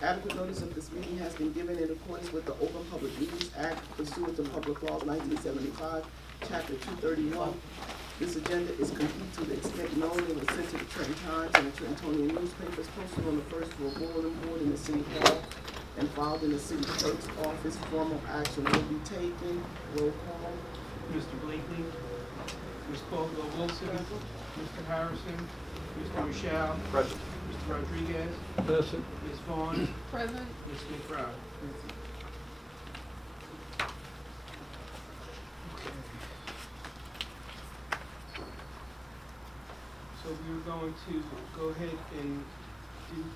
Adequate notice of this meeting has been given in accordance with the Open Public Meetings Act pursuant to Public Law 1975, Chapter 231. This agenda is complete to the extent known and was sent to the Trenton Times and the Trentonian newspapers, posted on the first floor bulletin board in the City Hall, and filed in the City Clerk's office. Formal action will be taken. Roll call. Mr. Blakely, Ms. Caldwell-Wilson, Mr. Harrison, Mr. Michelle, Present. Mr. Rodriguez, Present. Ms. Vaughn, Present. Ms. McBride. So we're going to go ahead and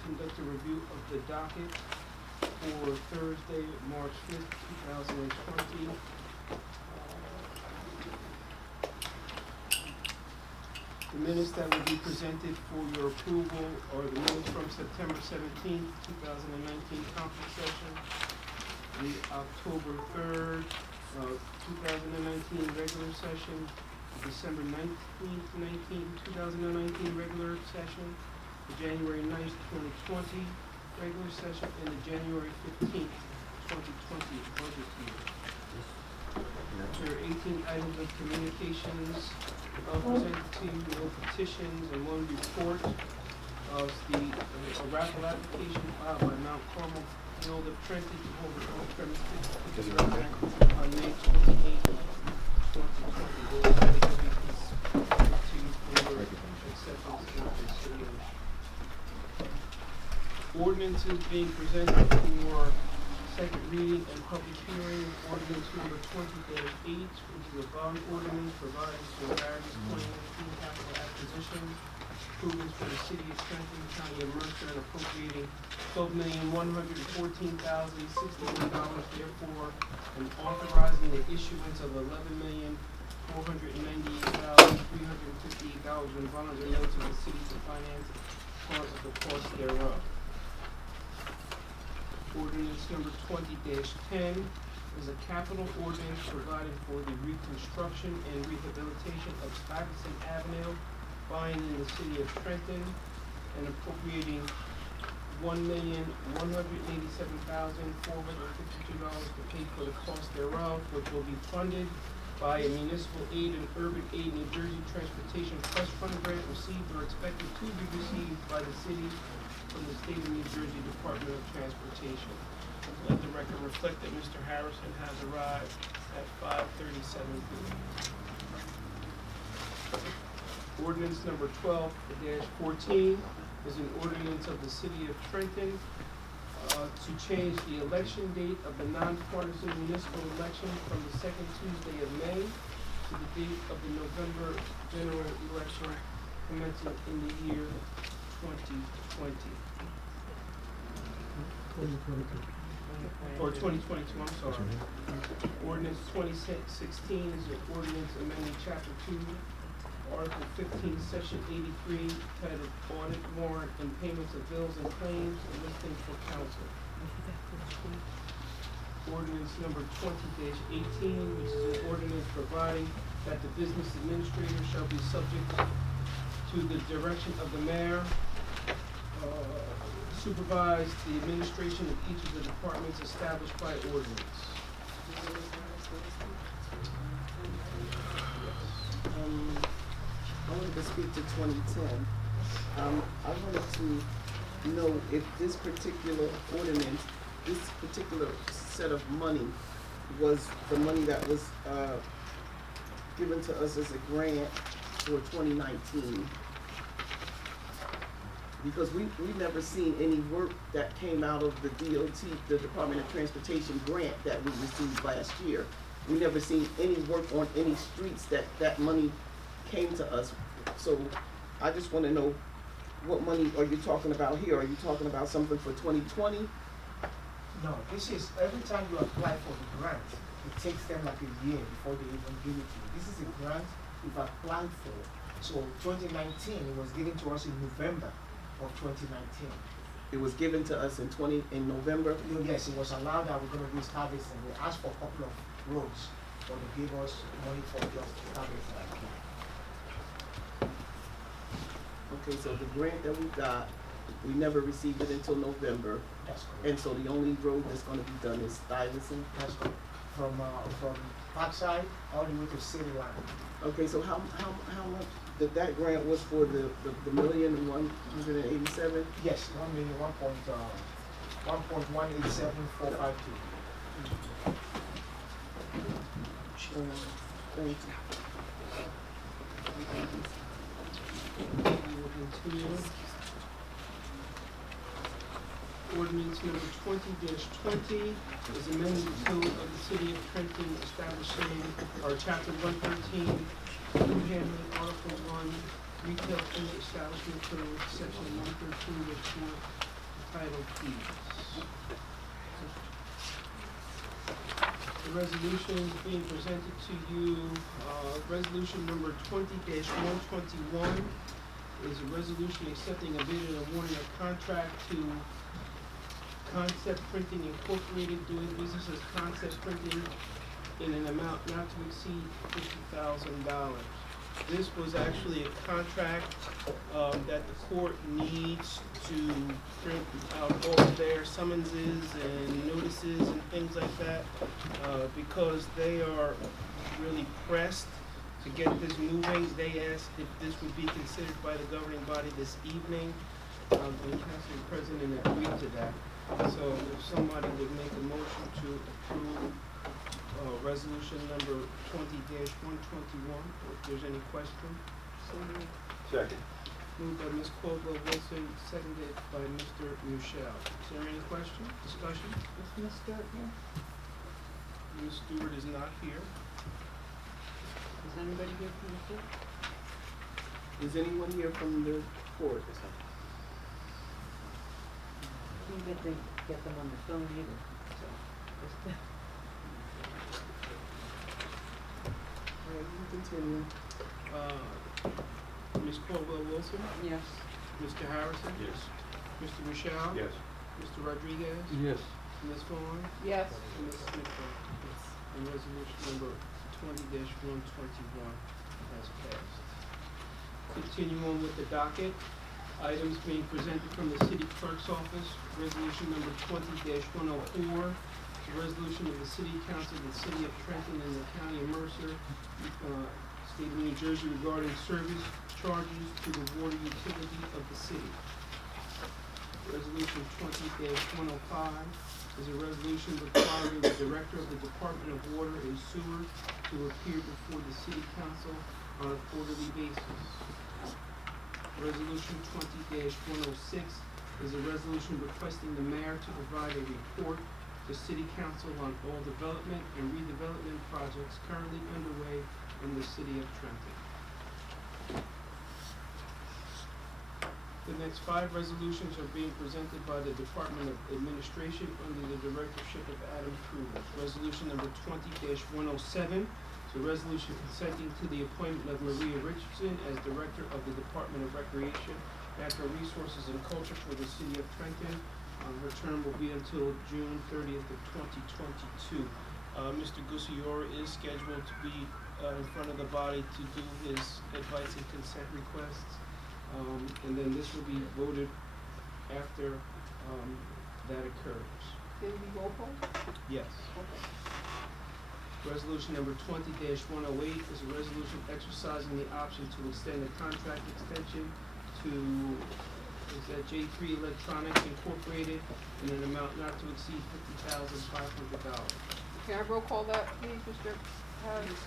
conduct a review of the docket for Thursday, March 5th, 2020. The minutes that will be presented for your approval are the minutes from September 17th, 2019 conference session, the October 3rd, 2019 regular session, the December 19th, 2019 regular session, the January 9th, 2020 regular session, and the January 15th, 2020 budget hearing. There are 18 items of communications presented to you, no petitions, and one report of a raffle application filed by Mount Carmel Field of Trenton to hold an off-premise on May 28th, 2020. Those items will be presented to you for acceptance and consideration. Ordinances being presented for second reading and public hearing. Ordinance number 20-8, which is a bond ordinance providing for various 2019 capital acquisitions, improvements for the city of Trenton, county of Mercer, and appropriating $12,114,061, therefore, and authorizing the issuance of $11,498,358 in bonds or notes of the city to finance part of the cost thereof. Ordinance number 20-10 is a capital ordinance providing for the reconstruction and rehabilitation of Stuyvesant Avenue, buying in the city of Trenton, and appropriating $1,187,452 to pay for the cost thereof, which will be funded by a municipal aid and urban aid New Jersey Transportation Trust Fund grant received or expected to be received by the city from the State of New Jersey Department of Transportation. Let the record reflect that Mr. Harrison has arrived at 5:37 p.m. Ordinance number 12-14 is an ordinance of the City of Trenton to change the election date of the nonpartisan municipal election from the second Tuesday of May to the date of the November general election commencing in the year 2020. Or 2022, I'm sorry. Ordinance 2016 is an ordinance amending Chapter 2, Article 15, Section 83, titled Audit, Warrant, and Payments of Bills and Claims, and listing for council. Ordinance number 20-18, which is an ordinance providing that the business administrator shall be subject to the direction of the mayor, supervise the administration of each of the departments established by ordinance. I wanted to speak to 2010. I wanted to know if this particular ordinance, this particular set of money was the money that was given to us as a grant for 2019. Because we've never seen any work that came out of the DOT, the Department of Transportation grant that we received last year. We never seen any work on any streets that money came to us. So I just want to know, what money are you talking about here? Are you talking about something for 2020? No, this is, every time you apply for the grant, it takes them like a year before they even give it to you. This is a grant we've applied for. So 2019, it was given to us in November of 2019. It was given to us in November. Yes, it was allowed that we're going to use harvesting. We asked for a couple of roads, but they gave us money for just harvesting. Okay, so the grant that we got We never received it until November, That's correct. and so the only road that's gonna be done is Stuyvesant. That's correct. From Parkside all the way to City Line. Okay, so how much, that grant was for the 1,187,000? Yes, 1,187,452. Thank you. We will continue. Ordinance number 20-20 is amending the code of the city of Trenton establishing, or chapter 113, food handling, article 1, retail food establishment code, section 113-4, titled fees. The resolution is being presented to you, resolution number 20-121 is a resolution accepting a bid and awarding a contract to Concept Printing Incorporated, doing business as Concept Printing in an amount not to exceed $50,000. This was actually a contract that the court needs to print out all of their summonses and notices and things like that, because they are really pressed to get this moving. They asked if this would be considered by the governing body this evening, and Council President agreed to that. So if somebody would make a motion to approve resolution number 20-121, if there's any question. Second. Moved by Ms. Caldwell Wilson, seconded by Mr. Michelle. Is there any question, discussion? Is Ms. Stewart here? Ms. Stewart is not here. Is anybody here from the court? Is anyone here from the court? Can't get them on the phone either, so. All right, you continue. Ms. Caldwell Wilson, Yes. Mr. Harrison, Yes. Mr. Michelle, Yes. Mr. Rodriguez, Yes. Ms. Vaughn, Yes. and Ms. Smith. And resolution number 20-121 has passed. Continue on with the docket. Items being presented from the city clerk's office. Resolution number 20-104. A resolution of the city council of the city of Trenton and the county of Mercer, state of New Jersey, regarding service charges to the water utility of the city. Resolution 20-105 is a resolution requiring the director of the Department of Water and Sewer to appear before the city council on a quarterly basis. Resolution 20-106 is a resolution requesting the mayor to provide a report to city council on all development and redevelopment projects currently underway in the city of Trenton. The next 5 resolutions are being presented by the Department of Administration under the directorship of Adam Cruz. Resolution number 20-107 is a resolution consenting to the appointment of Maria Richardson as Director of the Department of Recreation, Natural Resources and Culture for the city of Trenton. Her term will be until June 30th of 2022. Mr. Gussiora is scheduled to be in front of the body to do his advice and consent requests. And then this will be voted after that occurs. Did we roll call? Yes. Okay. Resolution number 20-108 is a resolution exercising the option to extend the contract extension to, is that J3 Electronics Incorporated in an amount not to exceed $50,500. Can I roll call that, please, Mr. Harris?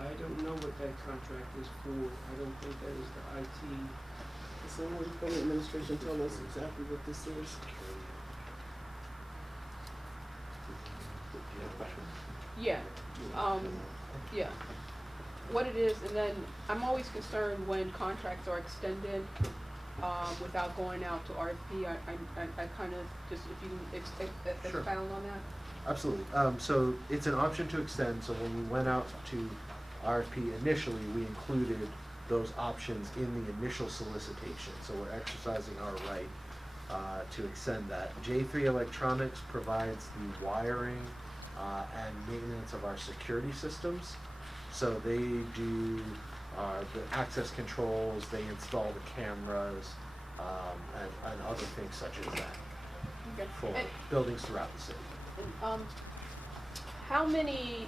I don't know what that contract is for. I don't think that is the IT. Can someone from the administration tell us exactly what this is? Yeah, yeah. What it is, and then I'm always concerned when contracts are extended, without going out to RFP. I kind of just, if you can Sure. expound on that? Absolutely. So it's an option to extend, so when we went out to RFP initially, we included those options in the initial solicitation, so we're exercising our right to extend that. J3 Electronics provides the wiring and maintenance of our security systems. So they do the access controls, they install the cameras, and other things such as that Okay. for And, buildings throughout the city. how many,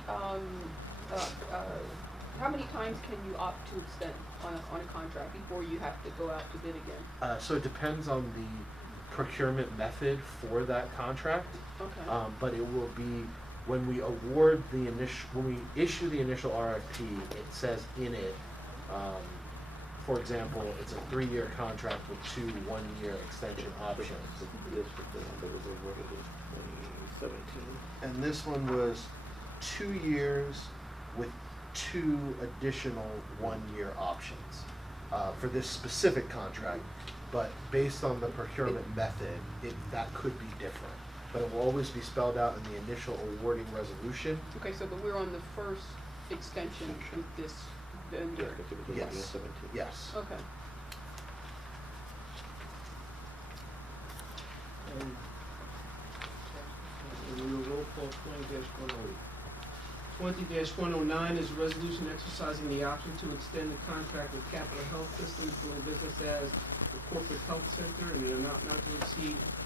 how many times can you opt to extend on a contract before you have to go out to bid again? So it depends on the procurement method for that contract. Okay. But it will be, when we award the when we issue the initial RFP, it says in it, for example, it's a 3-year contract with 2 1-year extension options. And this one was 2 years with 2 additional 1-year options for this specific contract. But based on the procurement method, that could be different. But it will always be spelled out in the initial awarding resolution. Okay, so but we're on the first extension with this vendor. Yes. Yes. Okay. And we will roll call 20-109 is a resolution exercising the option to extend the contract with Capital Health Systems for the business as corporate health center in the amount not to exceed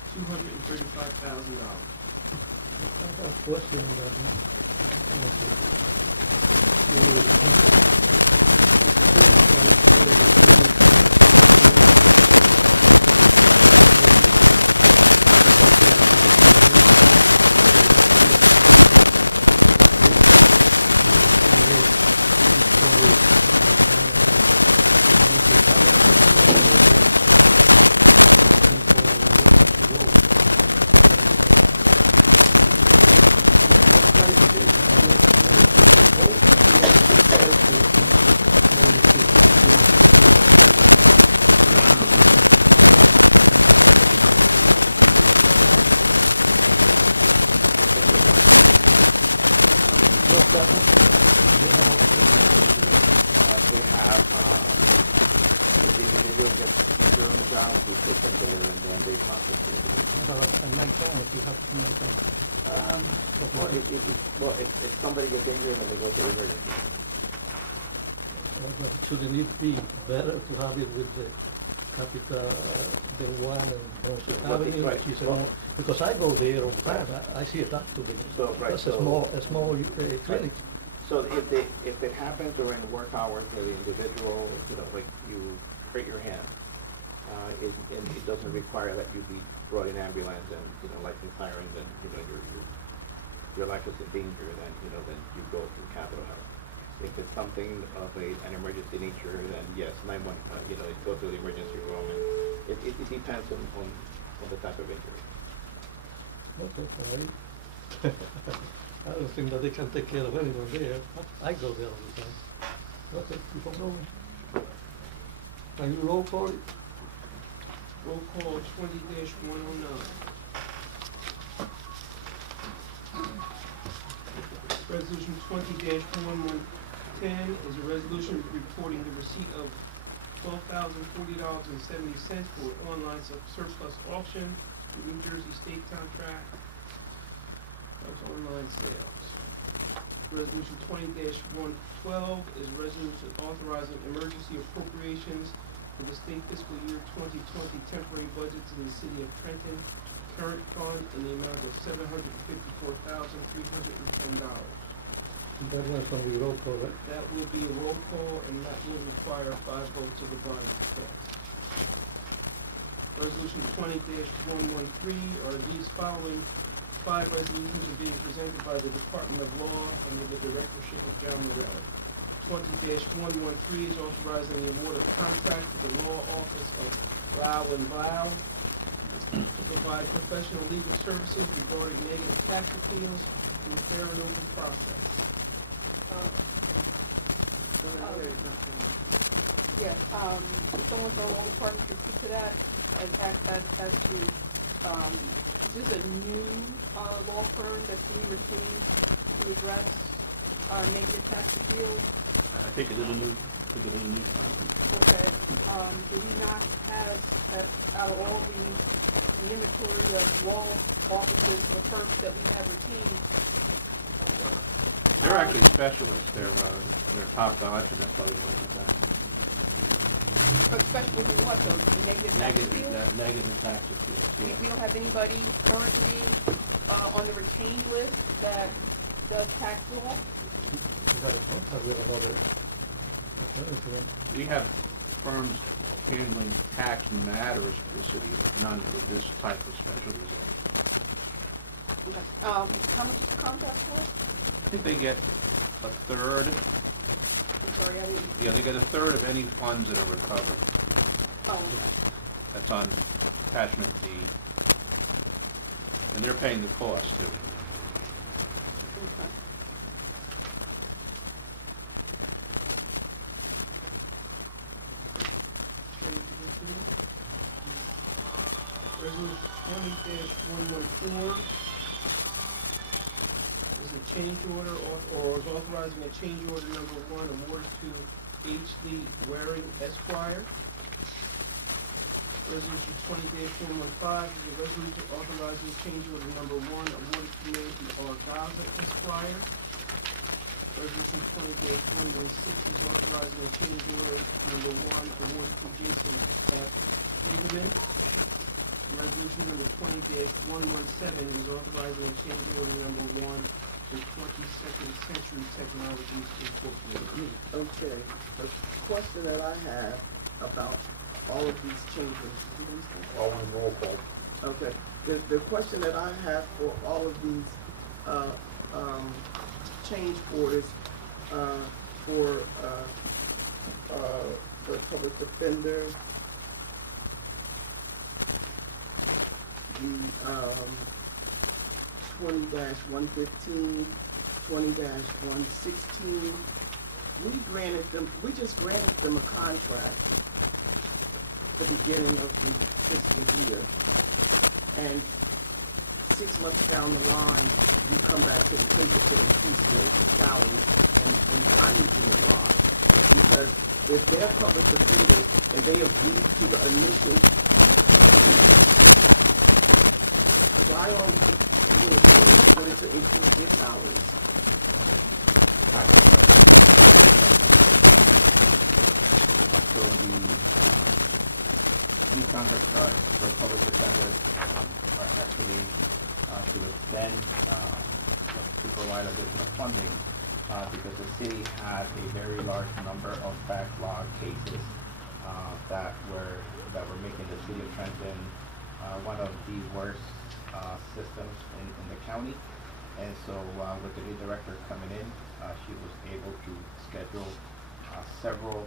several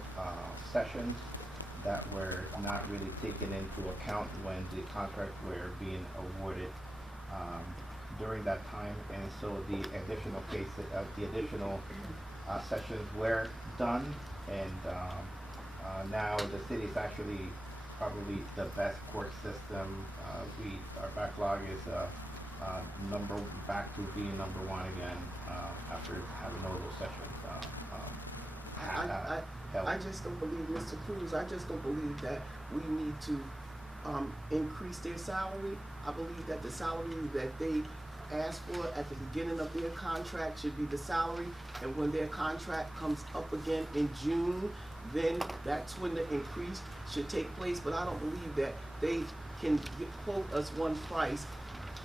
sessions that were not really taken into account when the contracts were being awarded during that time, and so the additional cases, the additional sessions were done, and now the city is actually probably the best court system. Our backlog is back to being number one again after having all those sessions. I just don't believe, Mr. Cruz, I just don't believe that we need to increase their salary. I believe that the salary that they asked for at the beginning of their contract should be the salary, and when their contract comes up again in June, then that's when the increase should take place. But I don't believe that they can quote us one price.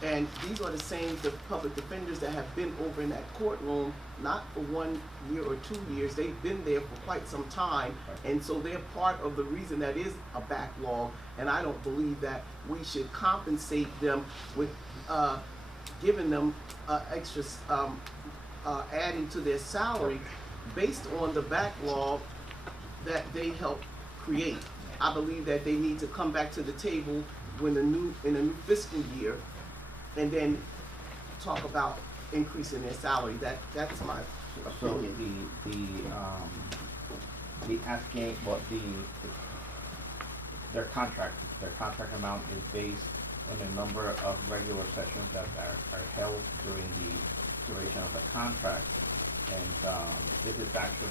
And these are the same public defenders that have been over in that courtroom, not for 1 year or 2 years. They've been there for quite some time. And so they're part of the reason that is a backlog. And I don't believe that we should compensate them with giving them extra, adding to their salary based on the backlog that they helped create. I believe that they need to come back to the table in a new fiscal year, and then talk about increasing their salary. That's my So opinion. the asking for their contract amount is based on the number of regular sessions that that was the contract. The factor.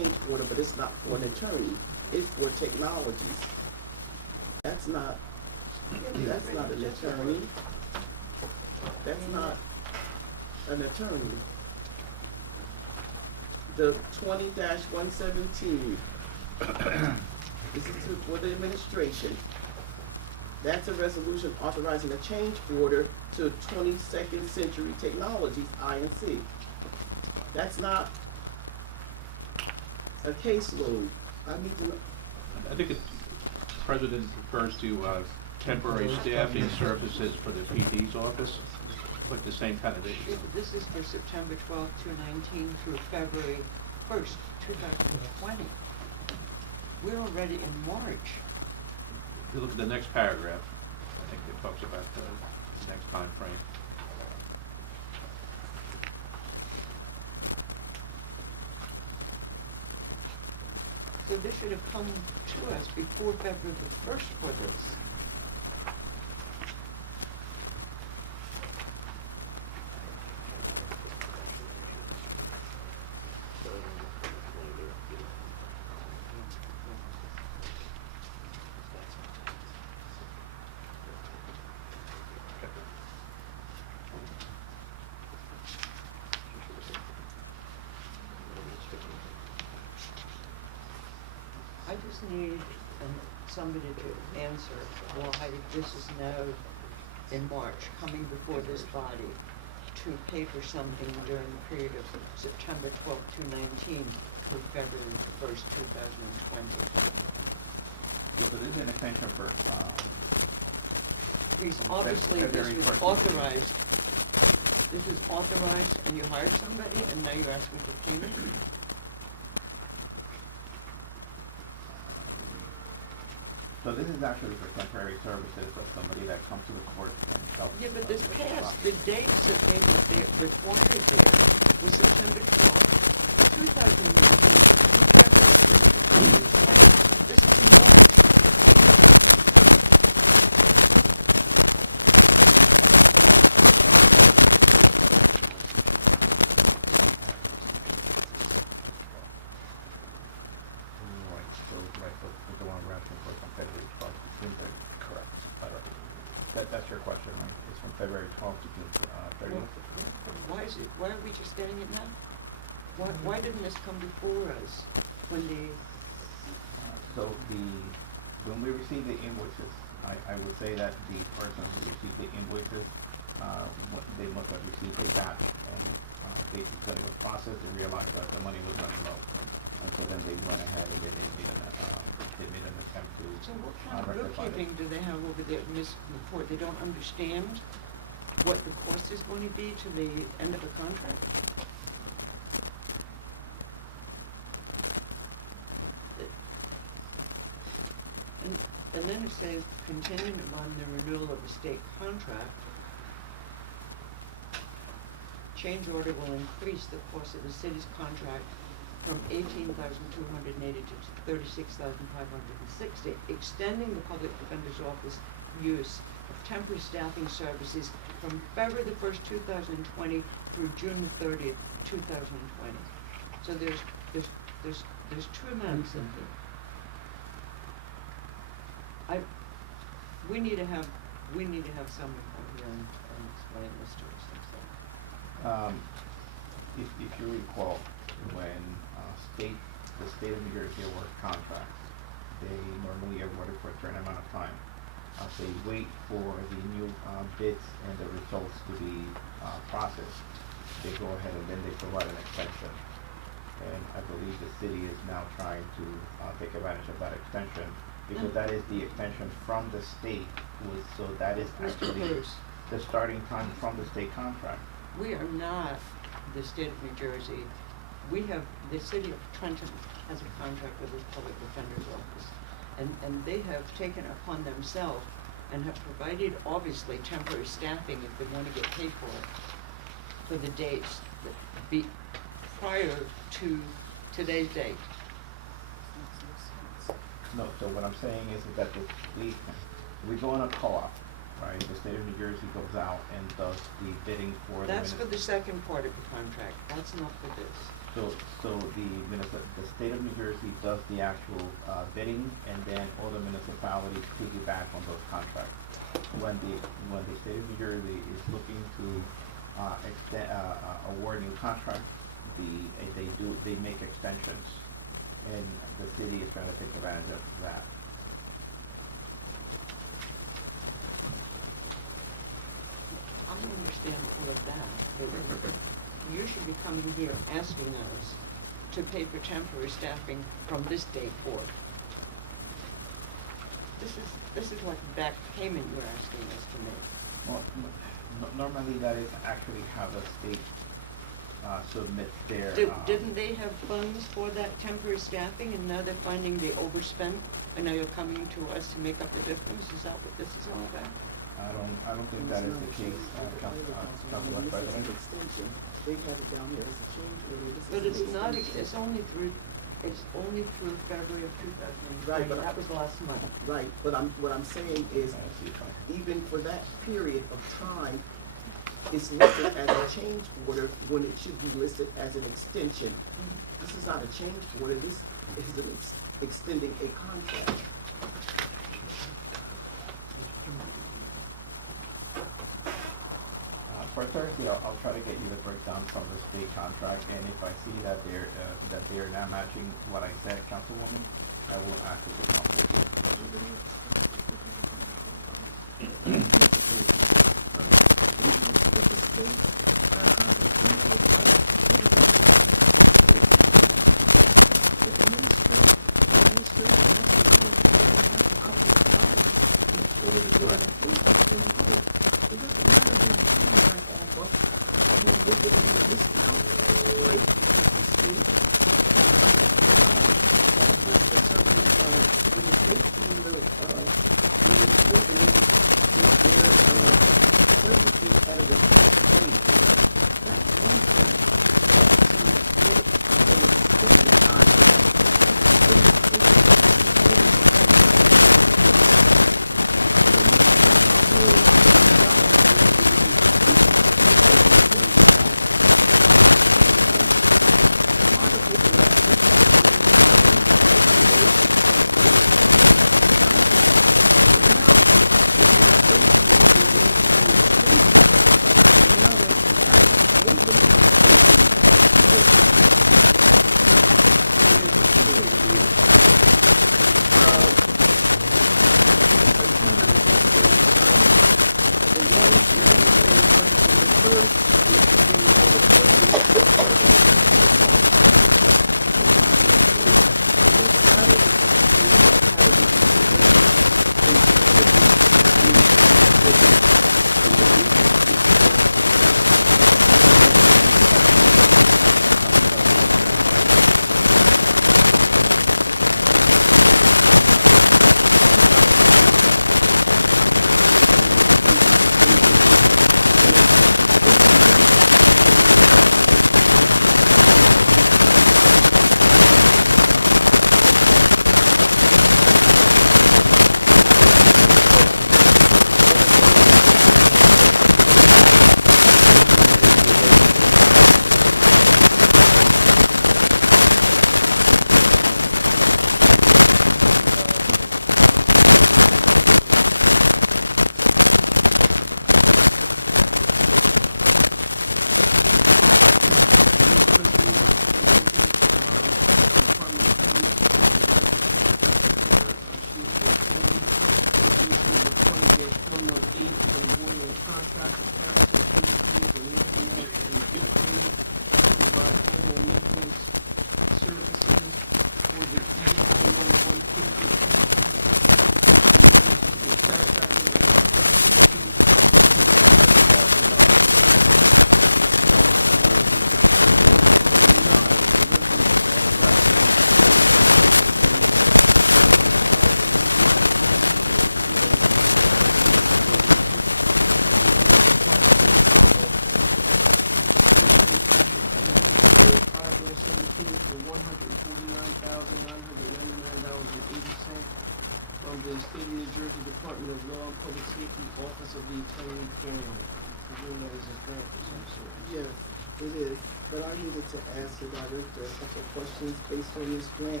it is, but I needed to ask you about this, some questions based on this grant.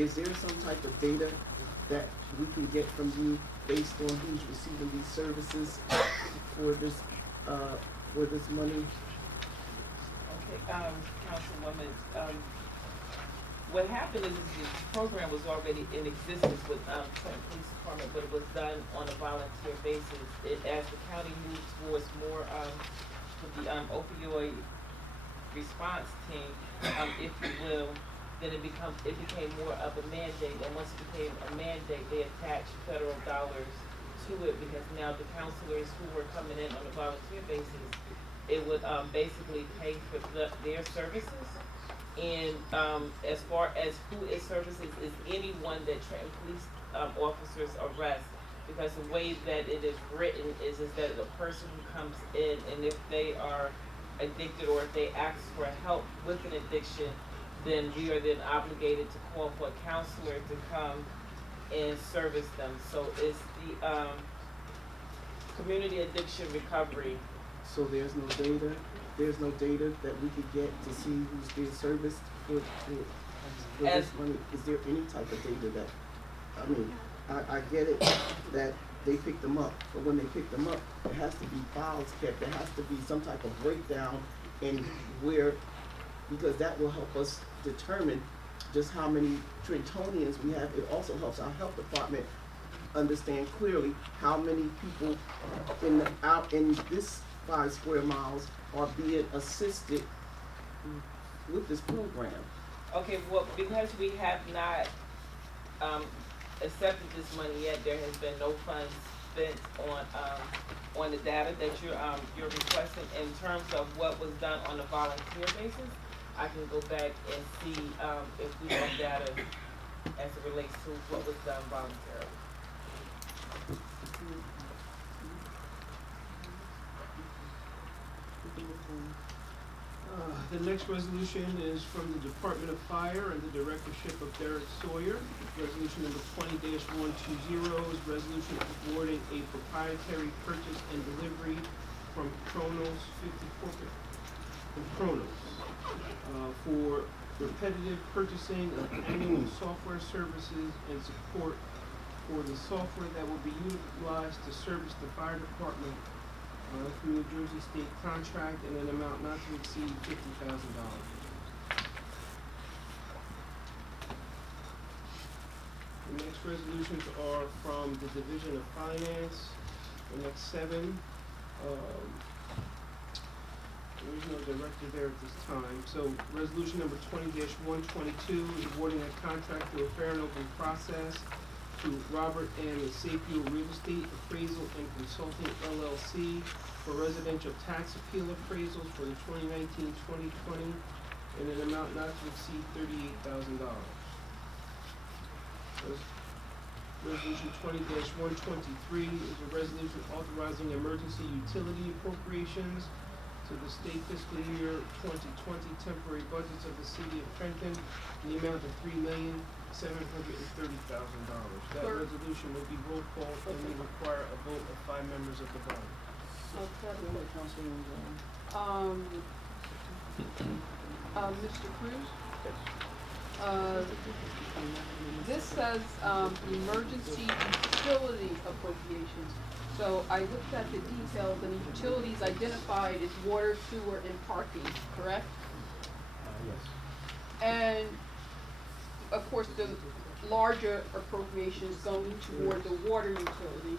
Is there some type of data that we can get from you based on who's receiving these services for this money? Councilwoman, what happened is the program was already in existence with, Trenton Police Department, but it was done on a volunteer basis. As the county moves towards more, with the, opioid response team, if you will, then it became more of a mandate, and once it became a mandate, they attached federal dollars to it, because now the counselors who were coming in on a volunteer basis, it would, basically pay for their services. And, as far as who it services is anyone that Trenton police, officers arrest, because the way that it is written is that the person who comes in, and if they are addicted or if they ask for help with an addiction, then we are then obligated to call for a counselor to come and service them. So it's the, community addiction recovery. So there's no data that we could get to see who's being serviced for this money? Is there any type of data that, I mean, I get it that they picked them up, but when they pick them up, there has to be files kept, there has to be some type of breakdown in where, because that will help us determine just how many Trentonians we have. It also helps our health department understand clearly how many people out in this 5 square miles are being assisted with this program. Okay, well, because we have not, accepted this money yet, there has been no funds spent on the data that you're requesting. In terms of what was done on a volunteer basis, I can go back and see, if we have data as it relates to what was done voluntarily. The next resolution is from the Department of Fire and the Directorship of Derek Sawyer. Resolution number 20-120 is resolution awarding a proprietary purchase and delivery from Kronos 50 Corporate and Kronos for repetitive purchasing of annual software services and support for the software that will be utilized to service the fire department through New Jersey state contract in an amount not to exceed $50,000. The next resolutions are from the Division of Finance. The next 7. There is no director there at this time. So resolution number 20-122 is awarding a contract for a fair and open process to Robert and Sapio Real Estate Appraisal and Consulting LLC for residential tax appeal appraisals for the 2019-2020 in an amount not to exceed $38,000. Resolution 20-123 is a resolution authorizing emergency utility appropriations to the state fiscal year 2020 temporary budgets of the city of Trenton in the amount of $3,730,000. That resolution will be roll call and will require a vote of 5 members of the body. Mr. Cruz? This says, emergency utility appropriations. So I looked at the details, and the utilities identified as water, sewer, and parking, correct? Yes. And, of course, the larger appropriations going toward the water utility.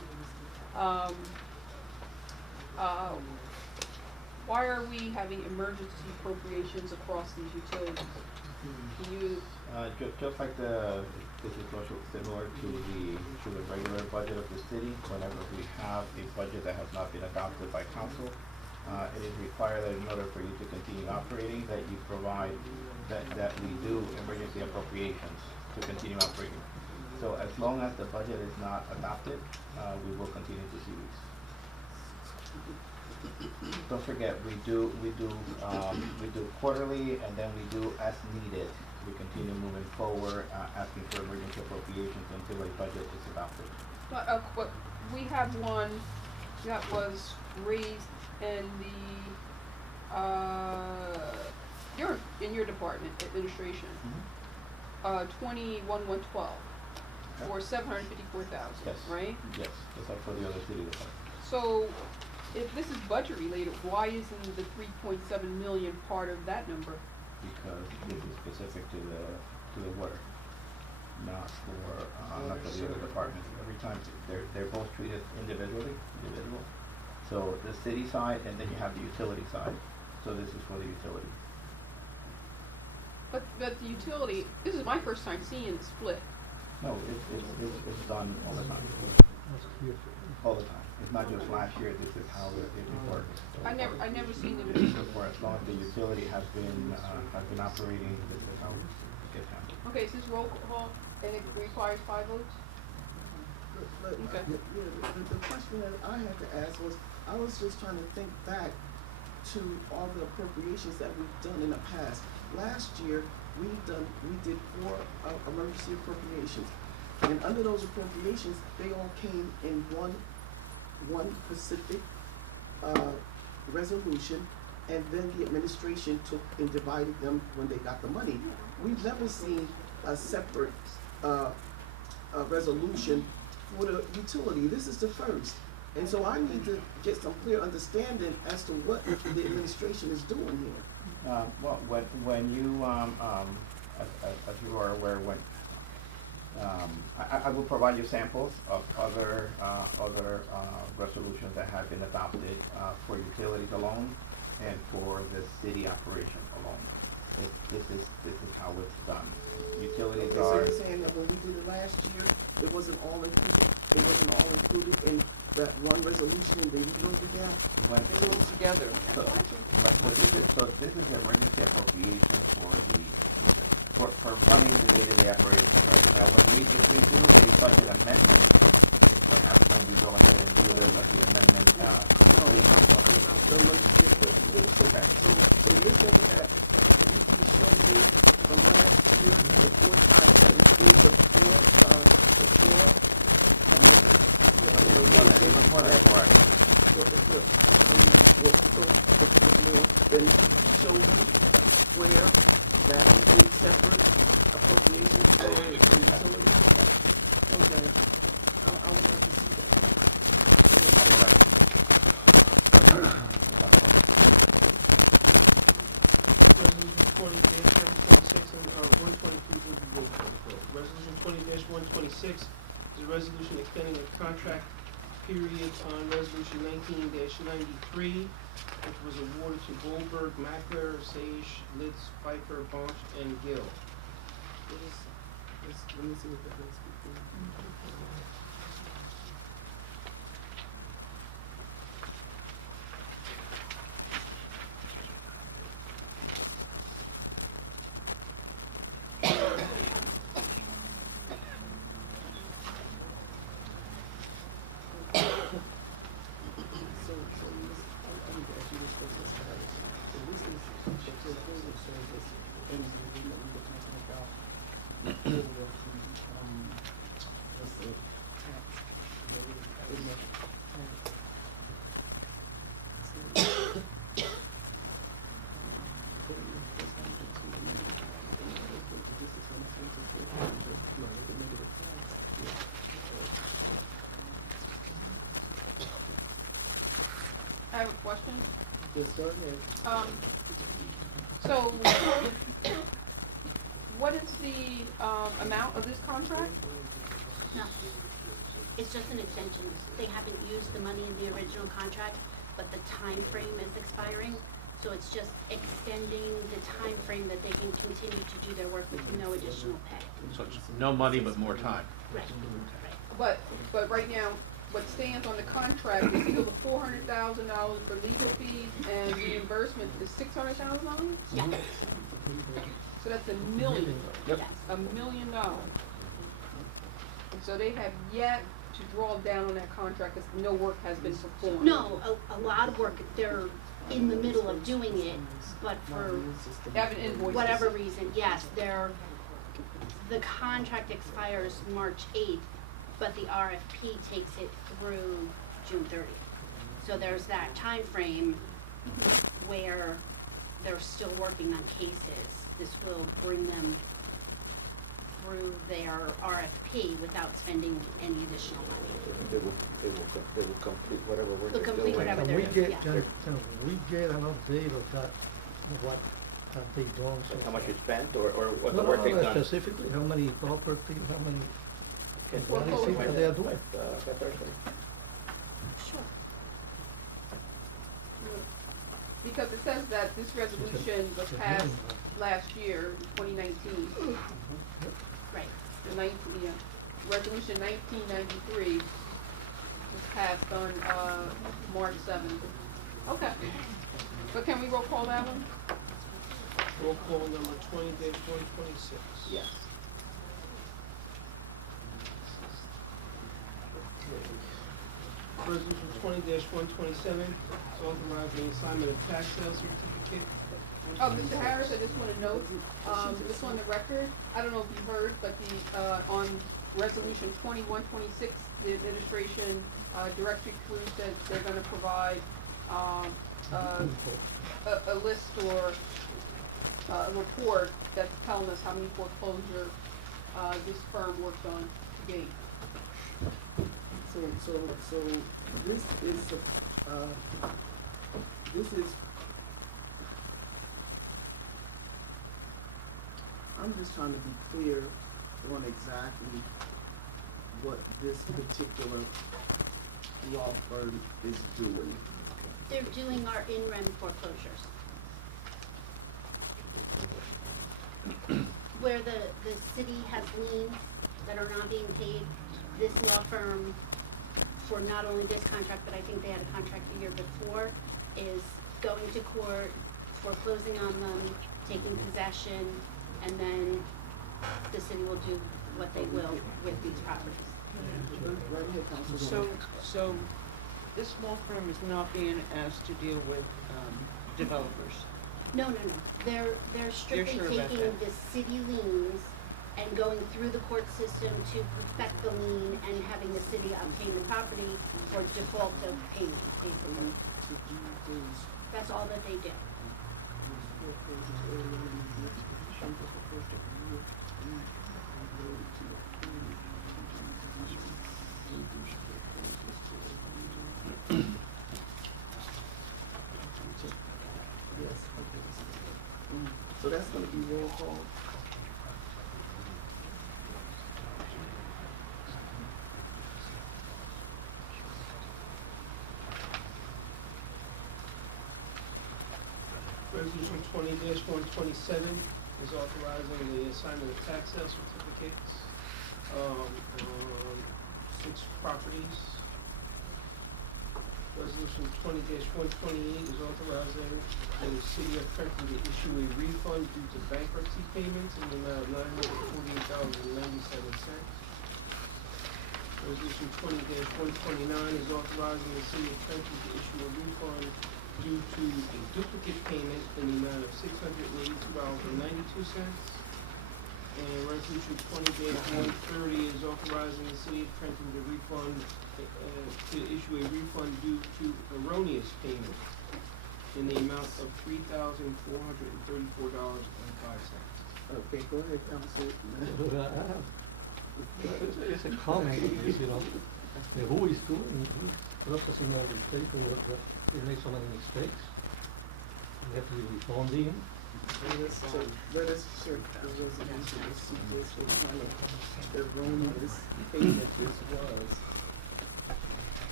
Why are we having emergency appropriations across these utilities? Can you? Just like this is also similar to the regular budget of the city. Whenever we have a budget that has not been adopted by council, it is required that in order for you to continue operating, that you provide that we do emergency appropriations to continue operating. So as long as the budget is not adopted, we will continue to see these. Don't forget, we do quarterly, and then we do as needed. We continue moving forward, asking for emergency appropriations until a budget is adopted. But we have one that was raised in the your department, administration, Mhm. 21,112 for Okay. 754,000, Yes. right? Yes, just like for the other city departments. So, if this is budget related, why isn't the 3.7 million part of that number? Because this is specific to the water, not not for the other departments. Every time, they're both treated individual. So the city side, and then you have the utility side. So this is for the utility. But the utility, this is my first time seeing the split. No, it's done.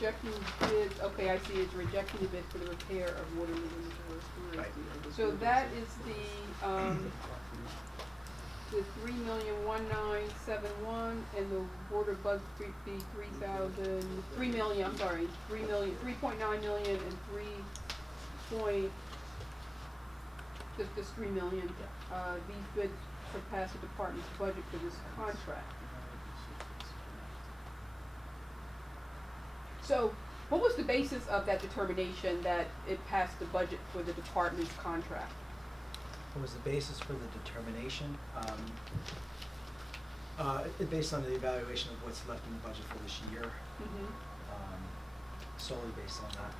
rejecting bids, okay, I see, it's rejecting the bid for the repair of water main reservoirs. Right. So that is the 3,197,1 and the water bug fee 3.9 million and just 3 million. These bids surpass the department's budget for this contract. So, what was the basis of that determination that it passed the budget for the department's contract? What was the basis for the determination? Based on the evaluation of what's left in the budget for this year, solely based on that.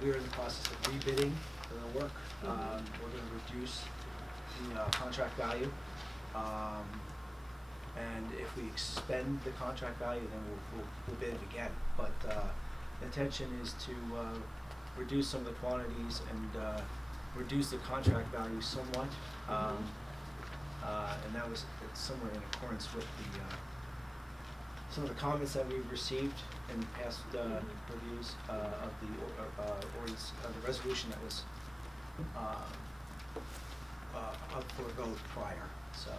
We're in the process of rebidding the work. We're going to reduce the contract value. And if we expend the contract value, then we'll bid it again. But the intention is to reduce some of the quantities and reduce the contract value somewhat. And that was somewhere in accordance with some of the comments that we've received in past reviews of the ordinance, the resolution that was up for a vote prior. So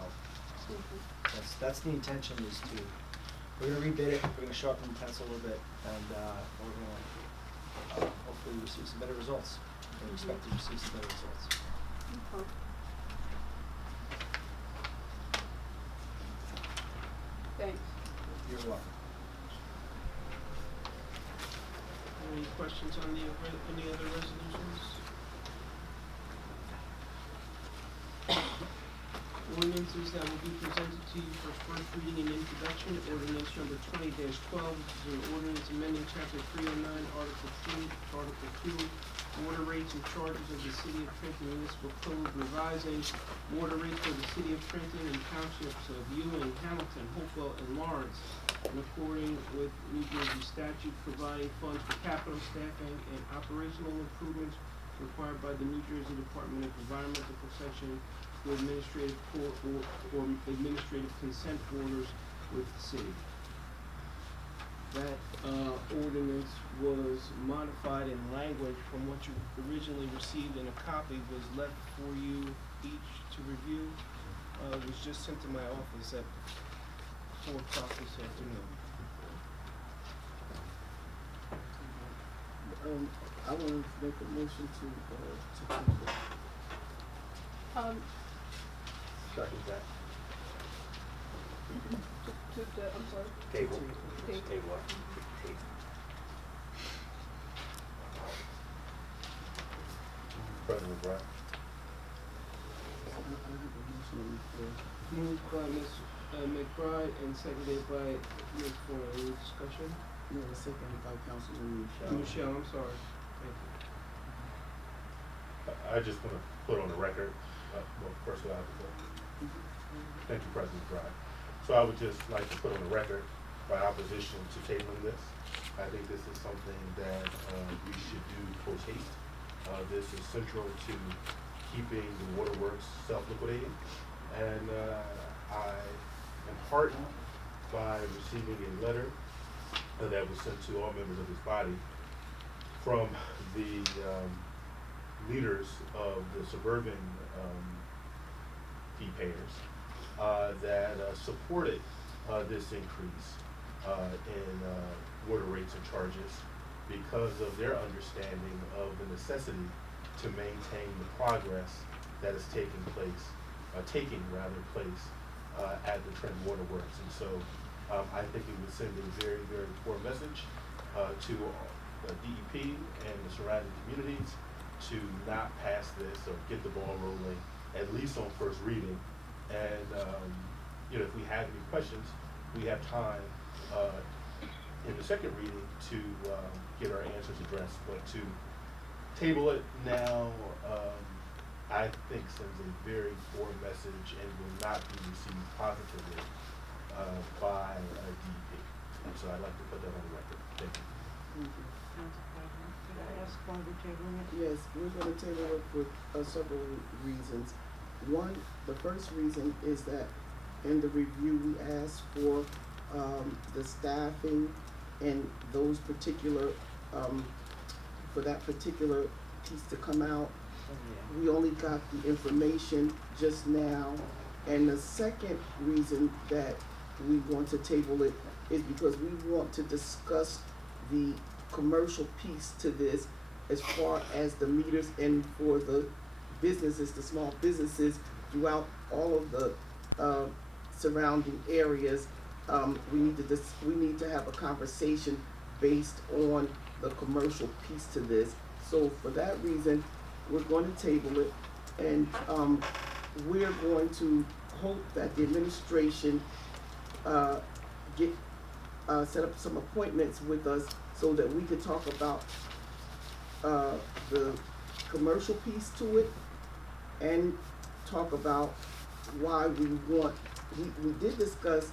that's the intention, is we're going to rebid it, we're going to sharpen the pencil a little bit, and we're going to hopefully receive some better results. We expect to receive some better results. Okay. Thanks. You're welcome. Any questions on any other resolutions? Ordinances that will be presented to you for first reading and introduction. Ordinance number 20-12, this is an ordinance amending chapter 309, article 2, water rates and charges of the city of Trenton Municipal Code, revising water rates for the city of Trenton and townships of Ewing, Hamilton, Hopewell, and Lawrence, in according with New Jersey statute, providing funds for capital staffing and operational improvements required by the New Jersey Department of Environmental Protection for administrative court or administrative consent orders with the city. That ordinance was modified in language from what you originally received, and a copy was left for you each to review. It was just sent to my office at 4 o'clock this afternoon. I want to make a motion to Second that. I'm sorry. Table. Table. Table. President McBride. Moved by Ms. McBride and seconded by Ms. Fuller. Any discussion? No, second by Councilman Michelle. Michelle, I'm sorry. Thank you. I just want to put on the record, well, first of all, thank you, President McBride. So I would just like to put on the record my opposition to tabling this. I think this is something that we should do post haste. This is central to keeping the waterworks self-liquidating. And I am heartened by receiving a letter that was sent to all members of this body from the leaders of the suburban fee payers that supported this increase in water rates and charges because of their understanding of the necessity to maintain the progress that is taking place at the Trenton Water Works. And so I think it would send a very, very poor message to DEP and the surrounding communities to not pass this or get the ball rolling, at least on first reading. And if we have any questions, we have time in the second reading to get our answers addressed. But to table it now, I think sends a very poor message and will not be received positively by DEP. And so I'd like to put that on the record. Thank you. Thank you. Could I ask why we're tabling it? Yes, we're going to table it for several reasons. One, the first reason is that in the review we asked for the staffing and those particular, for that particular piece to come out. We only got the information just now, and the second reason that we want to table it is because we want to discuss the commercial piece to this as far as the meters and for the businesses, the small businesses throughout all of the surrounding areas. We need to have a conversation based on the commercial piece to this. So for that reason, we're going to table it, and we're going to hope that the administration set up some appointments with us so that we could talk about the commercial piece to it and talk about why we did discuss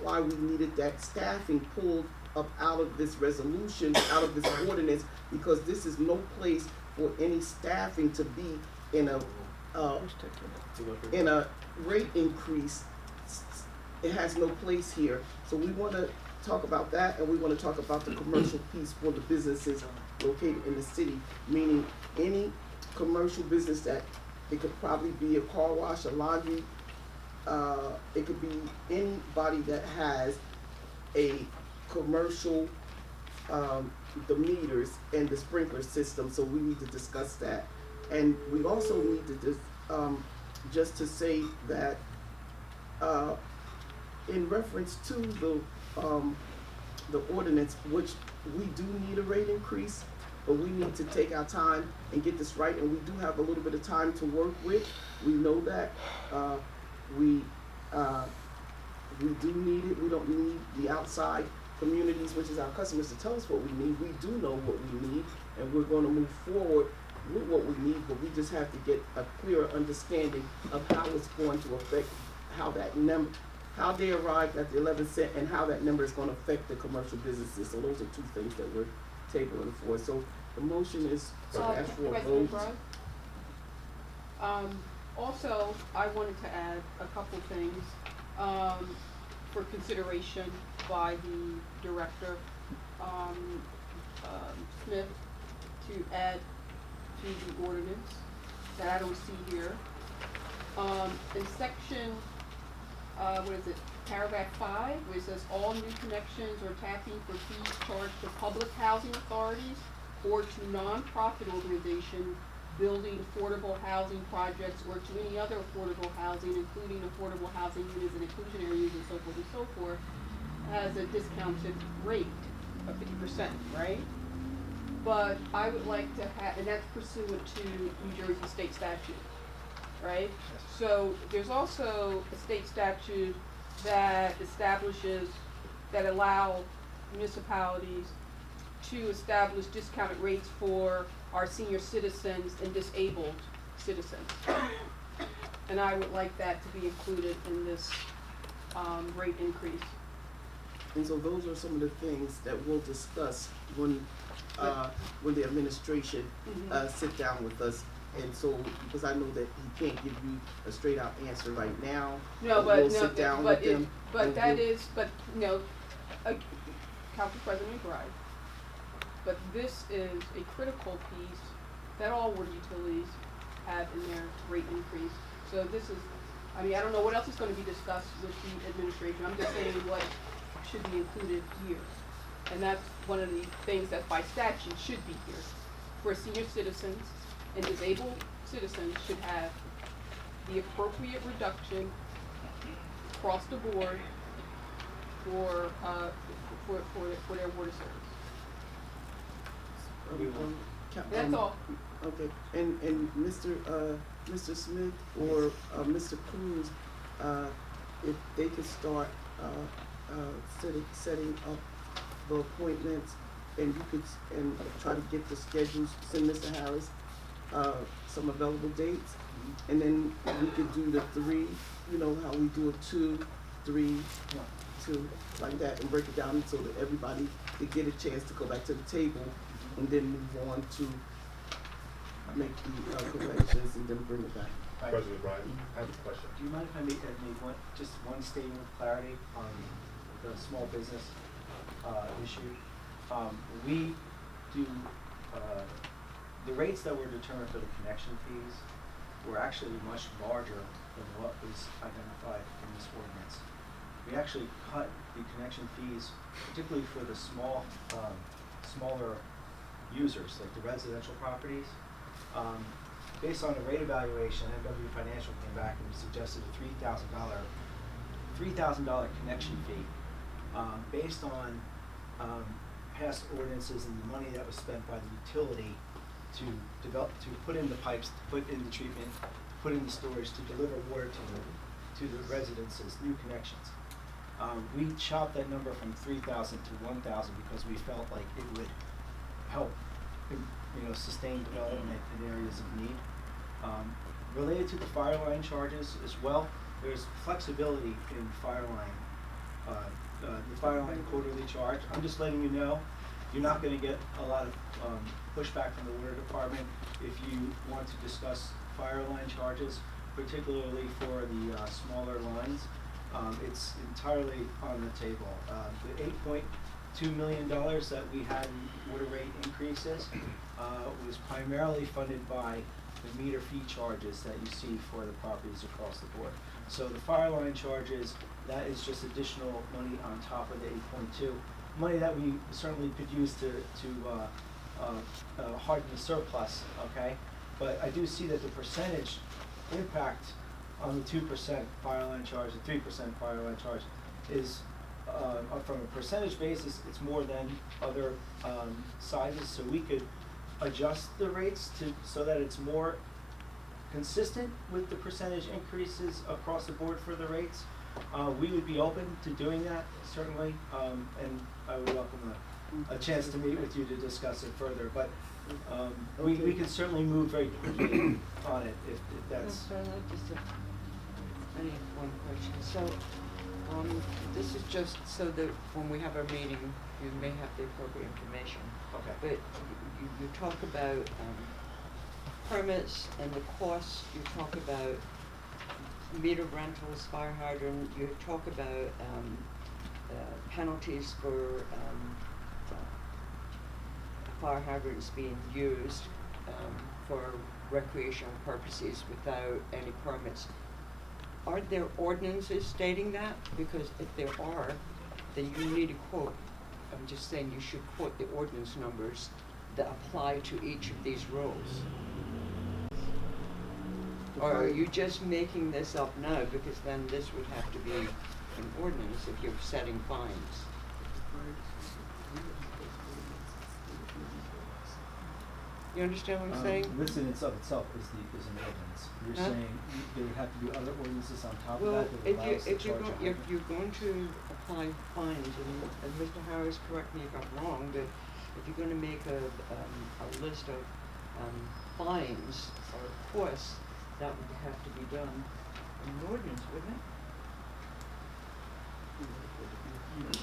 why we needed that staffing pulled up out of this resolution, out of this ordinance, because this is no place for any staffing to be in a rate increase. It has no place here. So we want to talk about that, and we want to talk about the commercial piece for the businesses located in the city, meaning any commercial business that it could probably be a car wash, a laundry, it could be anybody that has a commercial, the meters and the sprinkler system, so we need to discuss that. And we also need to just to say that in reference to the ordinance, which we do need a rate increase, but we need to take our time and get this right, and we do have a little bit of time to work with. We know that we do need it. We don't need the outside communities, which is our customers, to tell us what we need. We do know what we need, and we're going to move forward with what we need, but we just have to get a clearer understanding of how it's going to affect, how that number, how they arrived at the 11 cent and how that number is going to affect the commercial businesses. So those are two things that we're tabling for. So the motion is to ask for a President vote. Brown? Also, I wanted to add a couple things for consideration by the director, Smith, to add to the ordinance that I don't see here. In section, paragraph 5, where it says all new connections or tapping for fees charged to public housing authorities or to nonprofit organizations building affordable housing projects or to any other affordable housing, including affordable housing units and inclusionary use and so forth, has a discounted rate of 50%, right? But I would like to have, and that's pursuant to New Jersey state statute, right? So there's also a state statute that establishes, that allow municipalities to establish discounted rates for our senior citizens and disabled citizens. And I would like that to be included in this rate increase. And so those are some of the things that we'll discuss when the administration sit down with us. And so, because I know that he can't give you a straight out answer right now. No, we'll sit down with them. Council President McBride, but this is a critical piece that all water utilities have in their rate increase. So this is, I mean, I don't know what else is going to be discussed with the administration. I'm just saying what should be included here. And that's one of the things that by statute should be here. For senior citizens and disabled citizens should have the appropriate reduction across the board for their water service. That's all. Okay, and Mr. Smith or Mr. Cruz, if they could start setting up the appointments, and you could try to get the schedules, send Mr. Harris some available dates, and then we could do the 3, you know how we do a 2, 3, 2, like that, and break it down so that everybody could get a chance to go back to the table and then move on to make the corrections and then bring it back. President Bryan, I have a question. Do you mind if I make one statement of clarity on the small business? issued. We do, the rates that were determined for the connection fees were actually much larger than what was identified in this ordinance. We actually cut the connection fees, particularly for the smaller users, like the residential properties. Based on a rate evaluation, MW Financial came back and suggested a $3,000 connection fee, based on past ordinances and the money that was spent by the utility to put in the pipes, to put in the treatment, to put in the storage, to deliver water to the residences, new connections. We chopped that number from 3,000 to 1,000 because we felt like it would help, sustain development in areas of need. Related to the fire line charges as well, there's flexibility in the fire line quarterly charge. I'm just letting you know, you're not going to get a lot of pushback from the water department if you want to discuss fire line charges, particularly for the smaller lines. It's entirely on the table. The $8.2 million that we had in water rate increases was primarily funded by the meter fee charges that you see for the properties across the board. So the fire line charges, that is just additional money on top of the 8.2, money that we certainly could use to harden the surplus, okay? But I do see that the percentage impact on the 2% fire line charge, the 3% fire line charge is, from a percentage basis, it's more than other sizes, so we could adjust the rates so that it's more consistent with the percentage increases across the board for the rates. We would be open to doing that, certainly, and I would welcome a chance to meet with you to discuss it further, but we can certainly move very quickly on it if that's. I have one question. So, this is just so that when we have our meeting, you may have the appropriate information. Okay. But you talk about permits and the costs, you talk about meter rentals, fire hydrant, you talk about penalties for fire hydrants being used for recreational purposes without any permits. Are there ordinances stating that? Because if there are, then you need to quote, I'm just saying you should quote the ordinance numbers that apply to each of these rules. Or are you just making this up now, because then this would have to be an ordinance if you're setting fines? You understand what I'm saying? This in itself is an ordinance. You're Huh? saying there would have to be other ordinances on top of Well, that that would allow us to charge a if hundred? you're going to apply fines, and Mr. Harris, correct me if I'm wrong, but if you're gonna make a list of fines or costs, that would have to be done in an ordinance, wouldn't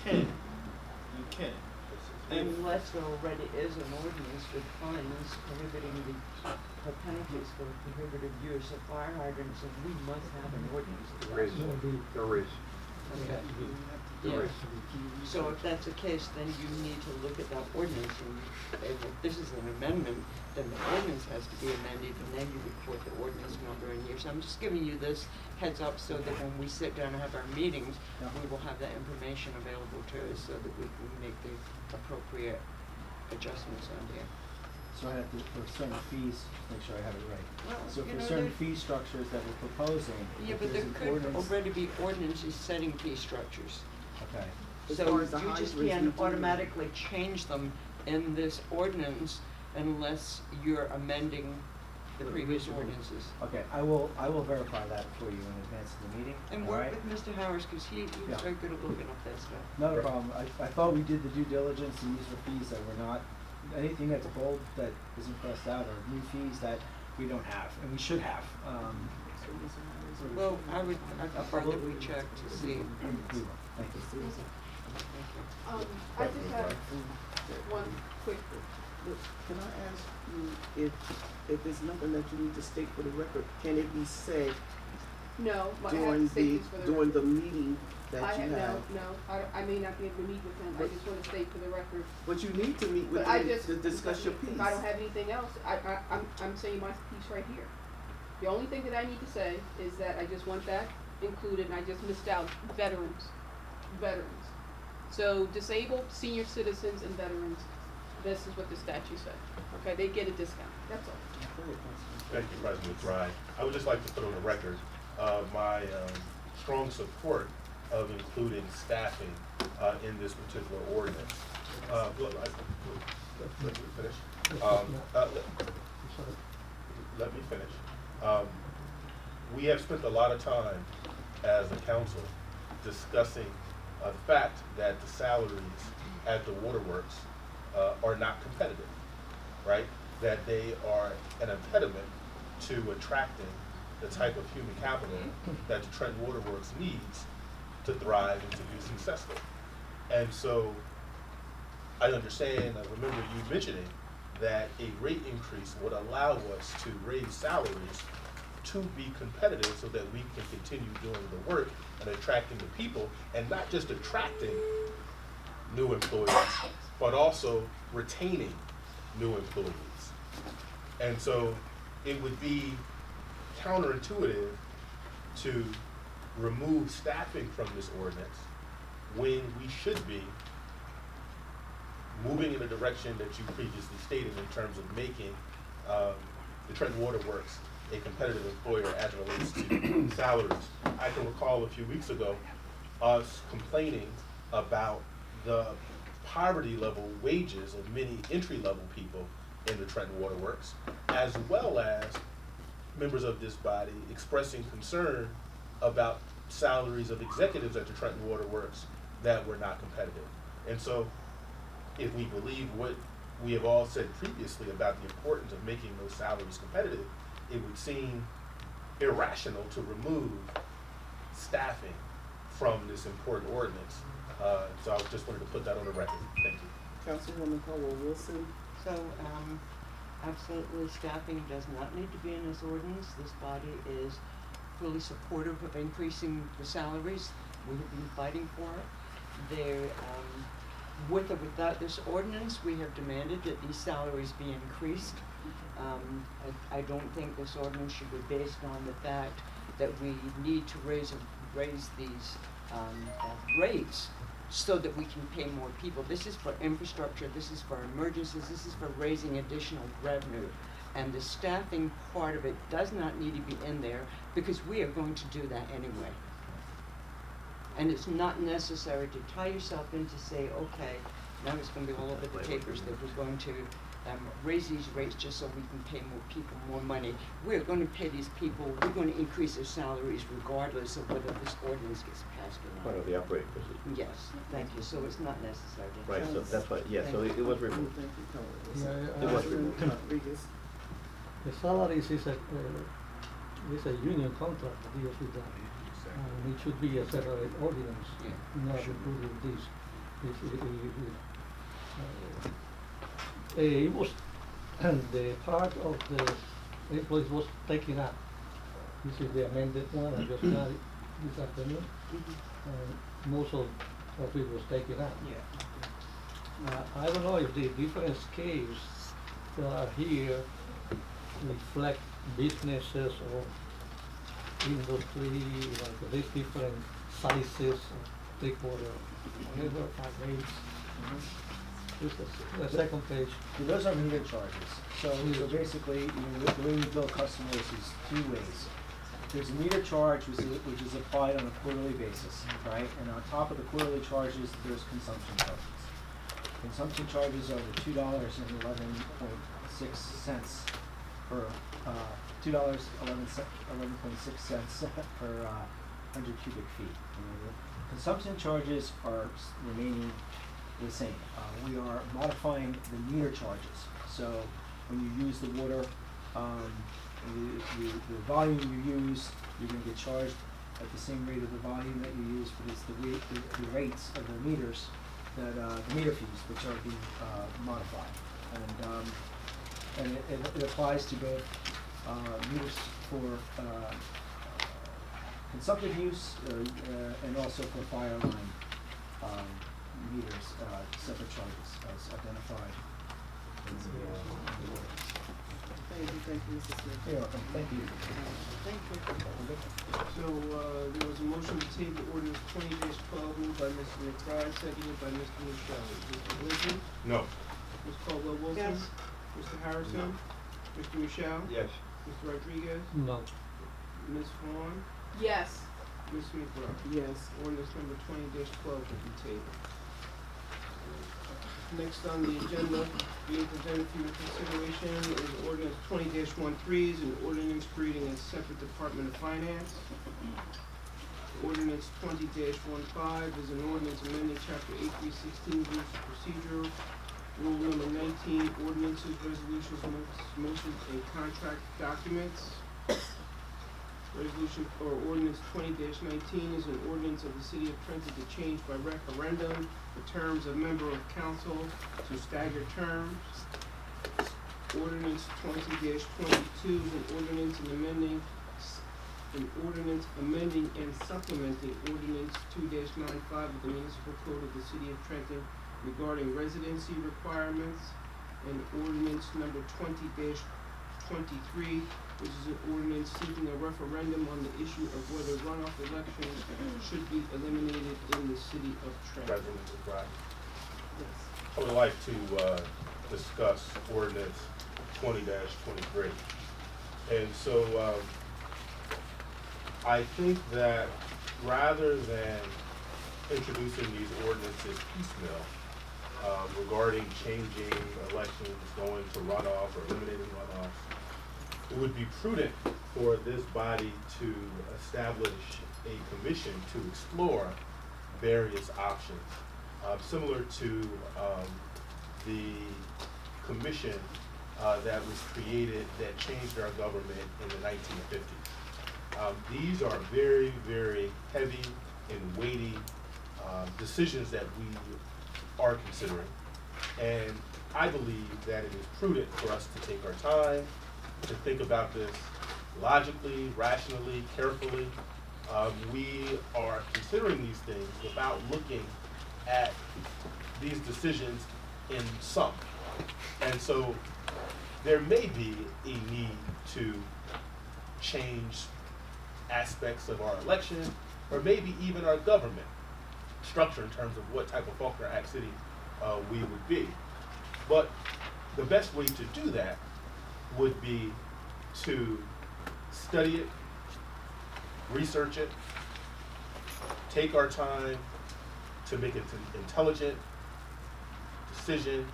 it? You can. Unless there already is an ordinance with fines prohibiting the penalties for prohibited use of fire hydrants, and we must have an ordinance to that. There is. Okay. Yeah. So if that's the case, then you need to look at that ordinance, and if this is an amendment, then the ordinance has to be amended, and then you report the ordinance number in here. So I'm just giving you this heads up so that when we sit down and have our meetings, Yeah. we will have that information available to us so that we can make the appropriate adjustments on here. So I have to, for certain fees, make sure I have it right. Well, So you for know, certain there- fee structures that we're proposing, Yeah, if but there there's an could ordinance. already be ordinances setting fee structures. Okay, As So far as the you just hydrants, we can't do- automatically change them in this ordinance unless you're amending the previous ordinances. okay, I will verify that for you in advance of the meeting, And all work right? with Mr. Harris, cause he Yeah. was very good at looking up that stuff. Not a problem. I thought we did the due diligence, and these were fees that were not, anything that's bold that isn't crossed out are new fees that we don't have, and we should have. Well, I'd prefer that we check to see. We will. Thank you. Thank you. I just have one quick, Can I ask you if there's nothing that you need to state for the record, can it be said No, I have during to say the, this for the during record. the meeting I that you have, have. I may not be able to meet with him, I just wanna state for the record. But you need to meet with But I him just, to discuss your piece. if I don't have anything else, I'm saying my piece right here. The only thing that I need to say is that I just want that included, and I just missed out veterans. So disabled, senior citizens, and veterans, this is what the statute said, okay, they get a discount, that's all. Go ahead, Councilman. Thank you, President Ryan. I would just like to put on the record my strong support of including staffing in this particular ordinance. Let me finish. Let me finish. We have spent a lot of time as a council discussing the fact that the salaries at the waterworks are not competitive, right? That they are an impediment to attracting the type of human capital that the Trenton Waterworks needs to thrive and to be successful. And so I understand, I remember you mentioning that a rate increase would allow us to raise salaries to be competitive so that we can continue doing the work and attracting the people, and not just attracting new employees, but also retaining new employees. And so it would be counterintuitive to remove staffing from this ordinance when we should be moving in the direction that you previously stated in terms of making the Trenton Waterworks a competitive employer as it relates to salaries. I can recall a few weeks ago us complaining about the poverty level wages of many entry-level people in the Trenton Waterworks, as well as members of this body expressing concern about salaries of executives at the Trenton Waterworks that were not competitive. And so if we believe what we have all said previously about the importance of making those salaries competitive, it would seem irrational to remove staffing from this important ordinance. So I just wanted to put that on the record. Thank you. Councilwoman Caldwell-Wilson. So, absolutely, staffing does not need to be in this ordinance. This body is fully supportive of increasing the salaries. We have been fighting for it. There, with or without this ordinance, we have demanded that these salaries be increased. I don't think this ordinance should be based on the fact that we need to raise these rates so that we can pay more people. This is for infrastructure, this is for emergencies, this is for raising additional revenue. And the staffing part of it does not need to be in there because we are going to do that anyway. And it's not necessary to tie yourself in to say, okay, now it's going to be all over the papers that we're going to raise these rates just so we can pay more people more money. We're going to pay these people, we're going to increase their salaries regardless of whether this ordinance gets passed or not. Part of the operating procedure. Yes, thank you. So it's not necessary to. Right, so that's why, yeah, so it was removed. Thank you, Caldwell-Wilson. It was removed. Rodriguez. The salaries is a union contract that deals with that. And it should be a separate ordinance, not included in this. It was, the part of the employees was taken out. This is the amended one, I just got it this afternoon. And most of it was taken out. I don't know if the different scales that are here reflect businesses or industry, like these different sizes, three-quarter, whatever, rates. Just the second page. So those are meter charges. So basically, the way we bill customers is two ways. There's a meter charge which is applied on a quarterly basis, right? And on top of the quarterly charges, there's consumption charges. Consumption charges are the $2.11.6 per $2.11.6 per 100 cubic feet. Consumption charges are remaining the same. We are modifying the meter charges. So when you use the water, the volume you use, you're going to get charged at the same rate of the volume that you use, but it's the rates of the meters that the meter fees which are being modified, and it applies to both meters for consumptive use, and also for fire line, meters, separate charges as identified in the ordinance. Thank you, Mr. Smith. You're welcome. Thank you. Thank you. So, there was a motion to table ordinance 20-12 moved by Mr. McBride, seconded by Mr. Michelle. Mr. Lindsey? No. Ms. Caldwell Wilson? Yes. Mr. Harrison? Mr. Michelle? Yes. Mr. Rodriguez? No. Ms. Vaughn? Yes. Ms. McBride? Yes. Ordinance number 20-12 will be tabled. Next on the agenda, being presented for your consideration is ordinance 20-13, an ordinance creating a separate Department of Finance. Ordinance 20-15 is an ordinance amending chapter 8316 rules of procedure, rule number 19, ordinances, resolutions, motions, and contract documents. Resolution or ordinance 20-19 is an ordinance of the city of Trenton to change by referendum the terms of member of council to staggered terms. Ordinance 20-22 is an ordinance amending and supplementing ordinance 2-95 of the municipal code of the city of Trenton regarding residency requirements, and ordinance number 20-23, which is an ordinance seeking a referendum on the issue of whether runoff elections should be eliminated in the city of Trenton. President McBride. I would like to discuss ordinance 20-23. And so I think that rather than introducing these ordinances piecemeal regarding changing elections, going to runoff or eliminating runoffs, it would be prudent for this body to establish a commission to explore various options, similar to the commission that was created that changed our government in the 1950s. These are very, very heavy and weighty decisions that we are considering. And I believe that it is prudent for us to take our time to think about this logically, rationally, carefully. We are considering these things without looking at these decisions in sum. And so there may be a need to change aspects of our election, or maybe even our government structure in terms of what type of Faulkner Act city we would be. But the best way to do that would be to study it, research it, take our time to make an intelligent decision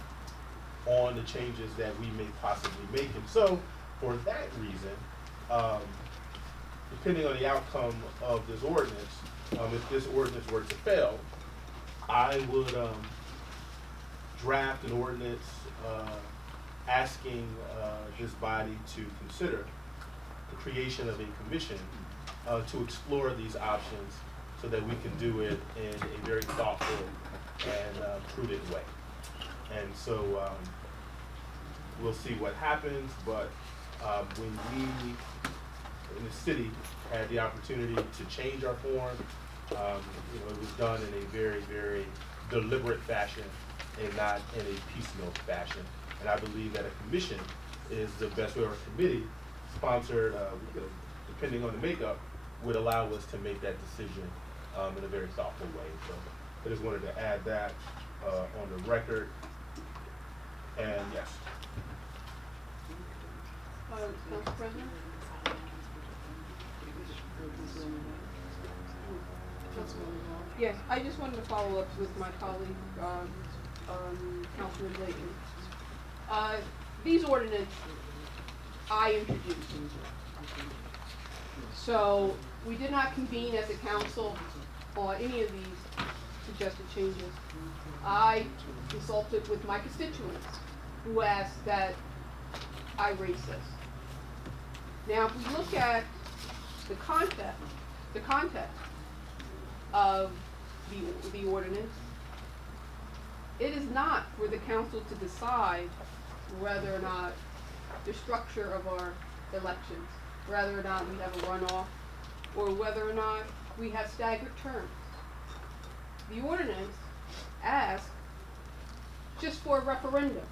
on the changes that we may possibly make. And so, for that reason, depending on the outcome of this ordinance, if this ordinance were to fail, I would draft an ordinance asking this body to consider the creation of a commission to explore these options so that we can do it in a very thoughtful and prudent way. And so we'll see what happens, but when we in the city had the opportunity to change our form, it was done in a very, very deliberate fashion and not in a piecemeal fashion. And I believe that a commission is the best way, or a committee sponsored, depending on the makeup, would allow us to make that decision in a very thoughtful way. So I just wanted to add that on the record. And yes. Council President? Yes, I just wanted to follow up with my colleague, Councilman Layton. These ordinances I introduced. So we did not convene as a council on any of these suggested changes. I consulted with my constituents who asked that I raise this. Now, if we look at the context of the ordinance, it is not for the council to decide whether or not the structure of our elections, whether or not we have a runoff or whether or not we have staggered terms. The ordinance asks just for a referendum.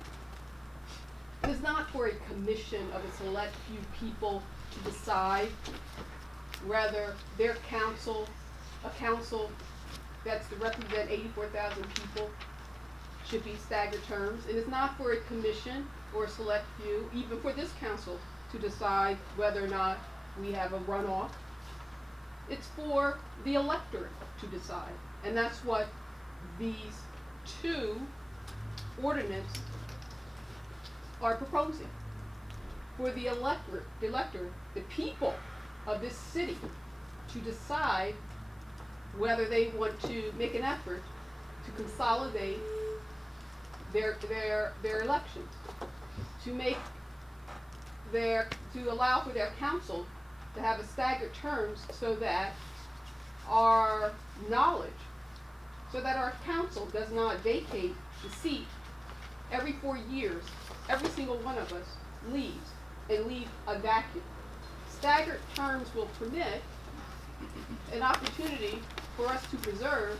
It is not for a commission of a select few people to decide whether their council, a council that's to represent 84,000 people, should be staggered terms. It is not for a commission or a select few, even for this council, to decide whether or not we have a runoff. It's for the electorate to decide. And that's what these two ordinances are proposing. For the electorate, the people of this city, to decide whether they want to make an effort to consolidate their elections, to allow for their council to have a staggered terms so that our knowledge, so that our council does not vacate the seat every 4 years. Every single one of us leaves and leave a vacuum. Staggered terms will permit an opportunity for us to preserve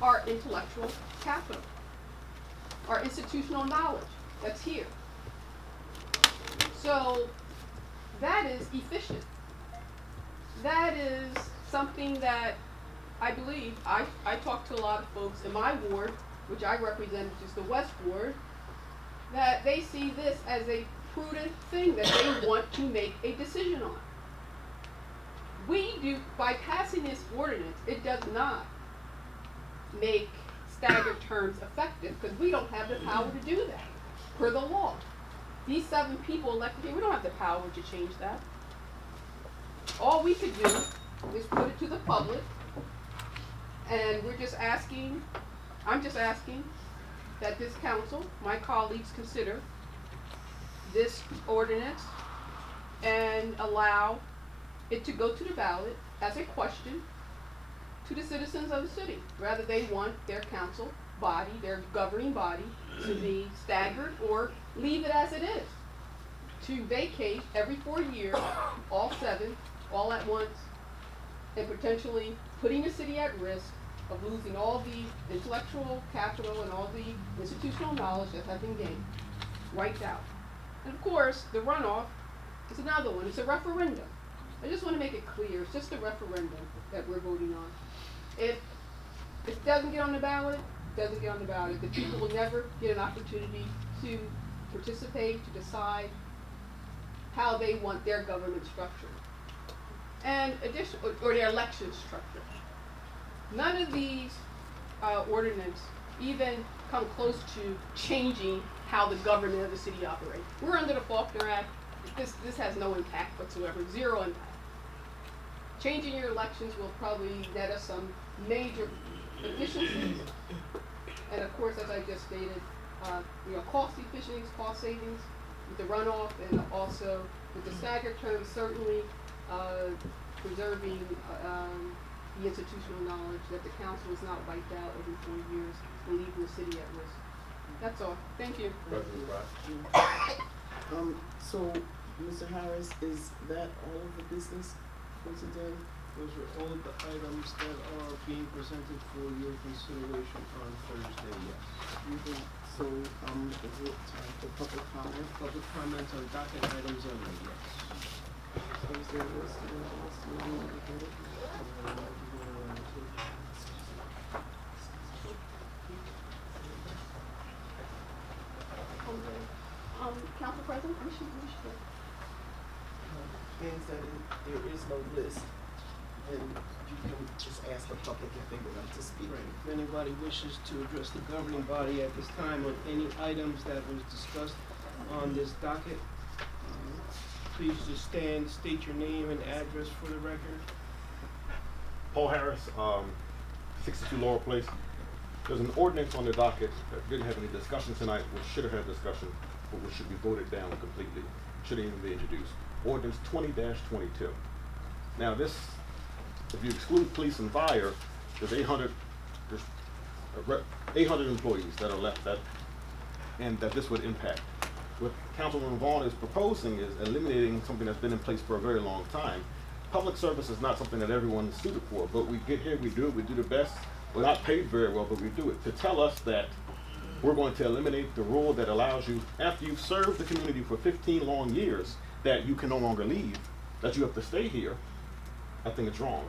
our intellectual capital, our institutional knowledge that's here. So that is efficient. That is something that I believe, I talk to a lot of folks in my ward, which I represent, which is the West Ward, that they see this as a prudent thing that they want to make a decision on. We do, by passing this ordinance, it does not make staggered terms effective because we don't have the power to do that per the law. These 7 people elected here, we don't have the power to change that. All we could do is put it to the public, and we're just asking, I'm just asking that this council, my colleagues, consider this ordinance and allow it to go to the ballot as a question to the citizens of the city. Whether they want their council body, their governing body, to be staggered or leave it as it is. To vacate every 4 years, all 7, all at once, and potentially putting the city at risk of losing all the intellectual capital and all the institutional knowledge that has been gained, wiped out. And of course, the runoff is another one. It's a referendum. I just want to make it clear, it's just a referendum that we're voting on. If it doesn't get on the ballot, it doesn't get on the ballot. The people will never get an opportunity to participate, to decide how they want their government structured. And or their election structure. None of these ordinances even come close to changing how the government of the city operates. We're under the Faulkner Act. This has no impact whatsoever, 0 impact. Changing your elections will probably net us some major efficiencies. And of course, as I just stated, cost efficiencies, cost savings with the runoff, and also with the staggered terms, certainly preserving the institutional knowledge that the council is not wiped out every 4 years and leaving the city at risk. That's all. Thank you. President Brown. So, Mr. Harris, is that all of the business for today? Those are all of the items that are being presented for your consideration on Thursday, yes. So, is it time for public comment? Public comments on docket items only, yes. So is there a list? You want to get it? Council President, we should Means that there is no list, and you can just ask the public if they would like to speak. Right. If anybody wishes to address the governing body at this time on any items that was discussed on this docket, please just stand, state your name and address for the record. Paul Harris, 62 Laurel Place. There's an ordinance on the docket that didn't have any discussion tonight, which should have had discussion, but which should be voted down completely. Shouldn't even be introduced. Ordinance 20-22. Now this, if you exclude police and fire, there's 800 employees that are left and that this would impact. What Councilman Vaughn is proposing is eliminating something that's been in place for a very long time public service is not something that everyone is suited for, but we get here, we do it, we do the best. We're not paid very well, but we do it. To tell us that we're going to eliminate the rule that allows you, after you've served the community for 15 long years, that you can no longer leave, that you have to stay here, I think it's wrong.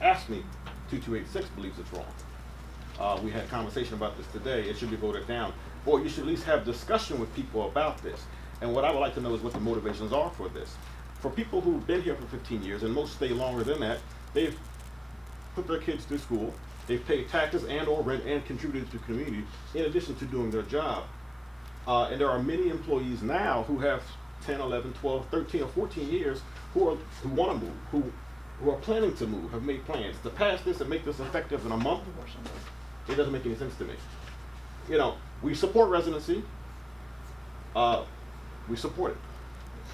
Ask Me 2286 believes it's wrong. We had a conversation about this today. It should be voted down. Or you should at least have discussion with people about this. And what I would like to know is what the motivations are for this. For people who've been here for 15 years, and most stay longer than that, they've put their kids through school, they've paid taxes and or rent and contributed to the community in addition to doing their job. And there are many employees now who have 10, 11, 12, 13, or 14 years who want to move, who are planning to move, have made plans. To pass this and make this effective in a month, it doesn't make any sense to me. You know, we support residency. We support it.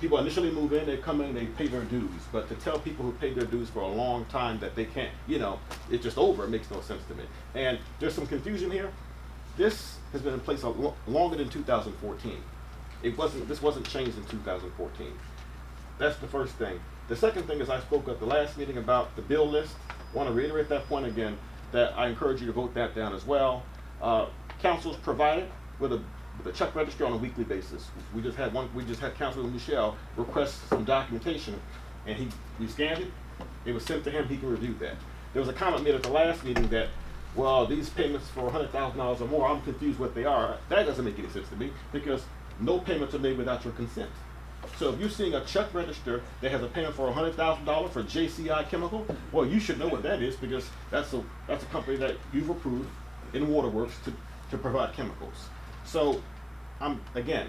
People initially move in, they come in, they pay their dues. But to tell people who paid their dues for a long time that they can't, you know, it's just over, it makes no sense to me. And there's some confusion here. This has been in place longer than 2014. This wasn't changed in 2014. That's the first thing. The second thing is I spoke at the last meeting about the bill list. I want to reiterate that point again, that I encourage you to vote that down as well. Council's provided with a check register on a weekly basis. We just had Councilor Michelle request some documentation, and we scanned it. It was sent to him. He can review that. There was a comment made at the last meeting that, well, these payments for $100,000 or more, I'm confused what they are. That doesn't make any sense to me because no payments are made without your consent. So if you're seeing a check register that has a payment for $100,000 for JCI Chemical, well, you should know what that is because that's a company that you've approved in Waterworks to provide chemicals. So, again,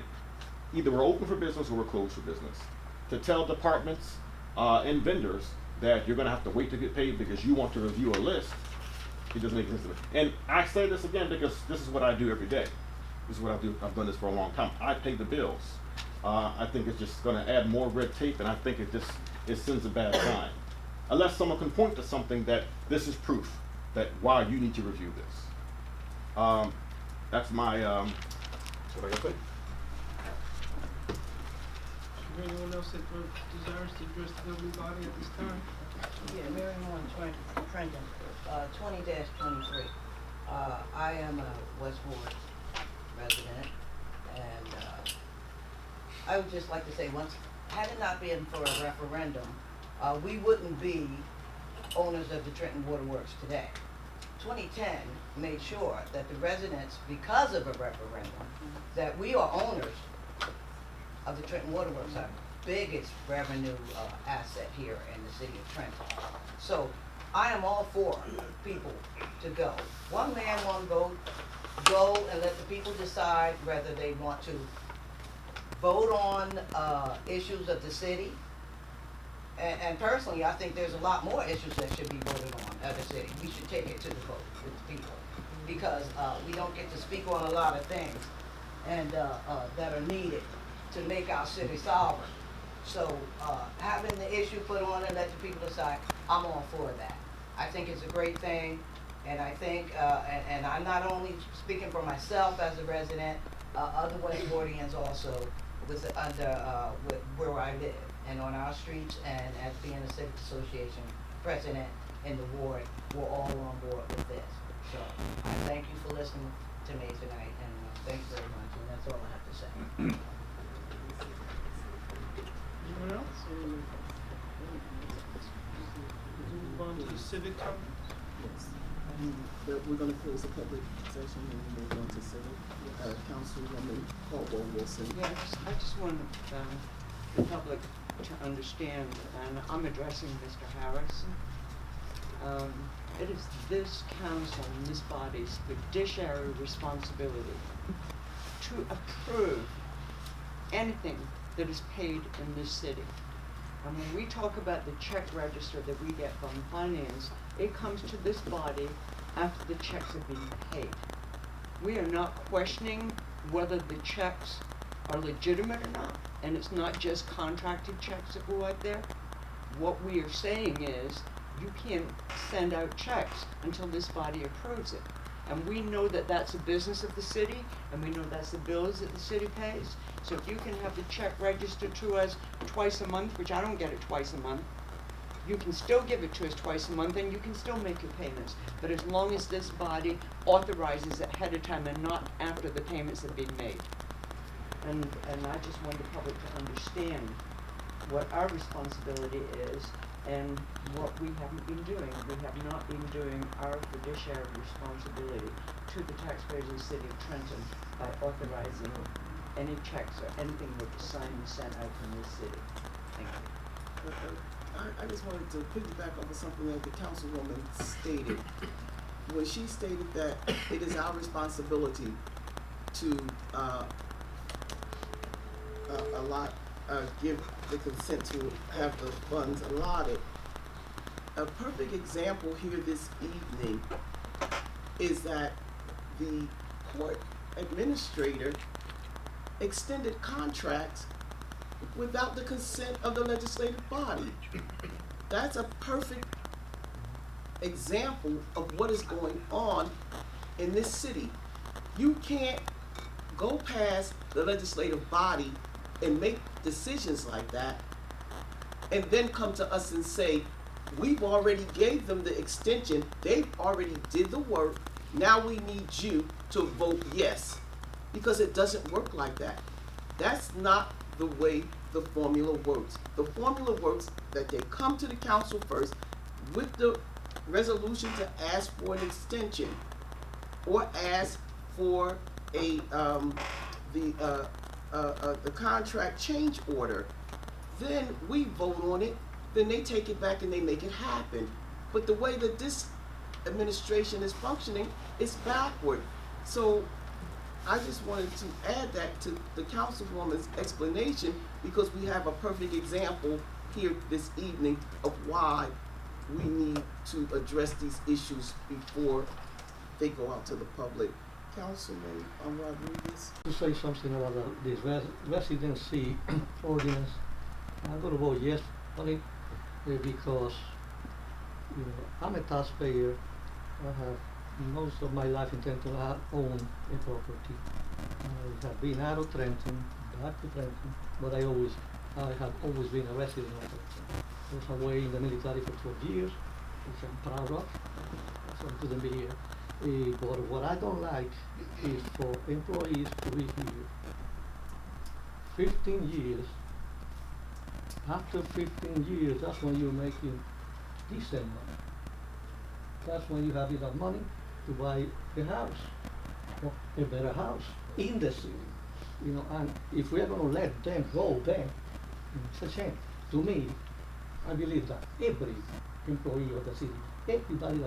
either we're open for business or we're closed for business. To tell departments and vendors that you're going to have to wait to get paid because you want to review a list, it doesn't make sense to me. And I say this again because this is what I do every day. This is what I do. I've done this for a long time. I pay the bills. I think it's just going to add more red tape, and I think it sends a bad sign. Unless someone can point to something that this is proof that why you need to review this. That's my what I gotta say. Is there anyone else that desires to address the governing body at this time? Yeah, Mary Trenton, 20-23. I am a West Ward resident, and I would just like to say, had it not been for a referendum, we wouldn't be owners of the Trenton Waterworks today. 2010 made sure that the residents, because of a referendum, that we are owners of the Trenton Waterworks, our biggest revenue asset here in the city of Trenton. So I am all for people to go. One man, one vote. Go and let the people decide whether they want to vote on issues of the city. And personally, I think there's a lot more issues that should be voted on of the city. We should take it to the vote with the people because we don't get to speak on a lot of things and that are needed to make our city sovereign. So having the issue put on and let the people decide, I'm all for that. I think it's a great thing, and I think, and I'm not only speaking for myself as a resident, other West Wardians also with where I live and on our streets, and as being a civic association president in the ward, we're all on board with this. So I thank you for listening to me tonight, and thank you very much, and that's all I have to say. Anyone else? Move on to the civic comment. We're going to close the public session and move on to civic. Councilwoman Caldwell Wilson. Yes, I just want the public to understand, and I'm addressing Mr. Harris. It is this council and this body's fiduciary responsibility to approve anything that is paid in this city. And when we talk about the check register that we get from finance, it comes to this body after the checks have been paid. We are not questioning whether the checks are legitimate or not, and it's not just contracted checks that go out there. What we are saying is you can't send out checks until this body approves it. And we know that that's a business of the city, and we know that's the bills that the city pays. So if you can have the check registered to us twice a month, which I don't get it twice a month, You can still give it to us twice a month and you can still make your payments. But as long as this body authorizes it ahead of time and not after the payments have been made. And I just want the public to understand what our responsibility is and what we haven't been doing. We have not been doing our fiduciary responsibility to the taxpayers of the city of Trenton by authorizing any checks or anything that was signed and sent out from this city. Thank you. I just wanted to piggyback off of something that the councilwoman stated. When she stated that it is our responsibility to give the consent to have the funds allotted. A perfect example here this evening is that the court administrator extended contracts without the consent of the legislative body. That's a perfect example of what is going on in this city. You can't go past the legislative body and make decisions like that and then come to us and say, we've already gave them the extension, they've already did the work, now we need you to vote yes. Because it doesn't work like that. That's not the way the formula works. The formula works that they come to the council first with the resolution to ask for an extension or ask for the contract change order. Then we vote on it, then they take it back and they make it happen. But the way that this administration is functioning is backward. So I just wanted to add that to the councilwoman's explanation because we have a perfect example here this evening of why we need to address these issues before they go out to the public. Councilman Rodriguez. To say something about this residency ordinance, I'm going to vote yes on it because I'm a taxpayer. I have most of my life in Trenton. I own a property. I have been out of Trenton, back to Trenton, but I have always been a resident of Trenton. I was away in the military for 12 years, which I'm proud of, so I couldn't be here. But what I don't like is for employees to be here 15 years. After 15 years, that's when you're making decent money. That's when you have enough money to buy a house, or a better house in the city. And if we are going to let them go, then it's a shame. To me, I believe that every employee of the city, everybody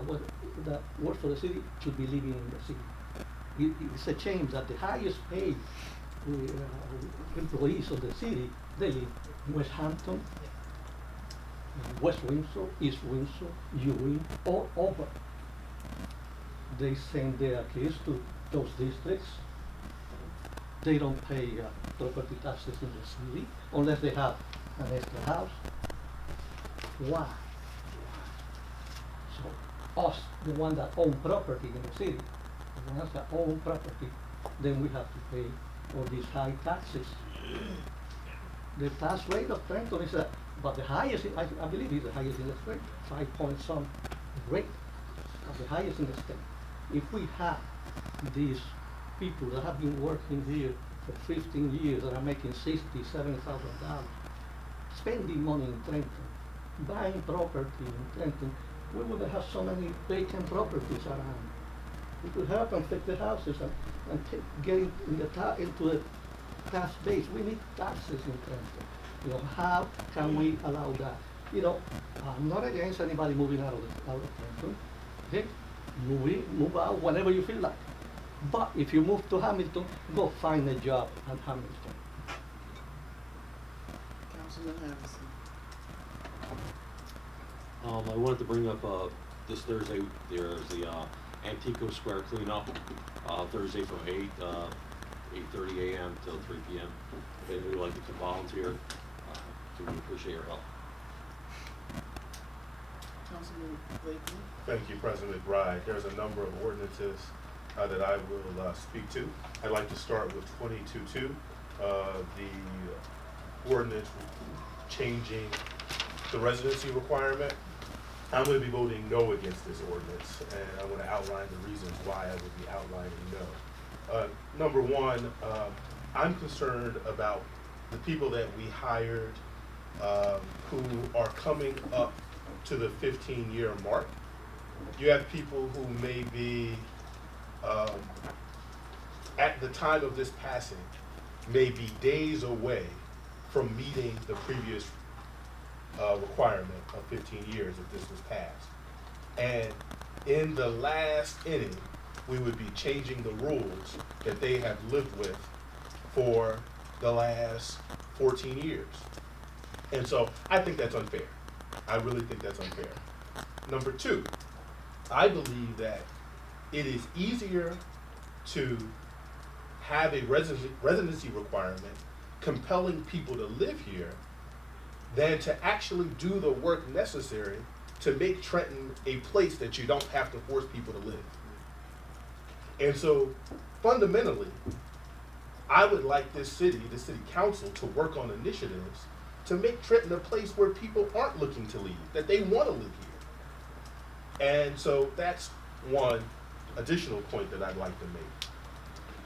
that works for the city should be living in the city. It's a shame that the highest paid employees of the city, they live in West Hampton, West Windsor, East Windsor, Ewing, all over. They send their kids to those districts. They don't pay property taxes in the city unless they have an extra house. Why? So us, the one that own property in the city, the ones that own property, then we have to pay all these high taxes. The tax rate of Trenton is but the highest, I believe is the highest in the state, 5 point some rate of the highest in the state. If we have these people that have been working here for 15 years that are making $60,000, $70,000, spending money in Trenton, buying property in Trenton, we would have so many vacant properties around. We could help them fix the houses and get into the tax base. We need taxes in Trenton. How can we allow that? I'm not against anybody moving out of Trenton. Okay? Move out whenever you feel like. But if you move to Hamilton, go find a job at Hamilton. Councilman Harrison. I wanted to bring up this Thursday there's the Antico Square cleanup. Thursday from 8:30 a.m. till 3 p.m. If anybody would like to volunteer, we appreciate your help. Councilman Blakely. Thank you, President McBride. There's a number of ordinances that I will speak to. I'd like to start with 22.2, the ordinance changing the residency requirement, I'm going to be voting no against this ordinance, and I'm going to outline the reasons why I would be outlining no. Number one, I'm concerned about the people that we hired who are coming up to the 15-year mark. You have people who may be, at the time of this passing, may be days away from meeting the previous requirement of 15 years if this was passed. And in the last inning, we would be changing the rules that they have lived with for the last 14 years. And so I think that's unfair. I really think that's unfair. Number two, I believe that it is easier to have a residency requirement compelling people to live here than to actually do the work necessary to make Trenton a place that you don't have to force people to live. And so fundamentally, I would like the city council, to work on initiatives to make Trenton a place where people aren't looking to leave, that they want to live here. And so that's one additional point that I'd like to make.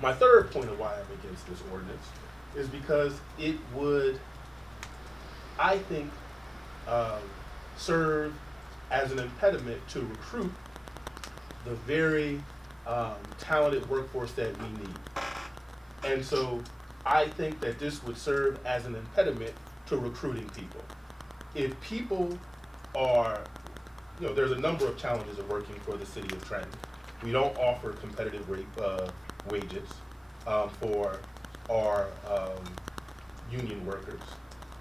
My third point of why I'm against this ordinance is because it would, I think, serve as an impediment to recruit the very talented workforce that we need. And so I think that this would serve as an impediment to recruiting people. If people are, there's a number of challenges of working for the city of Trenton. We don't offer competitive wages for our union workers.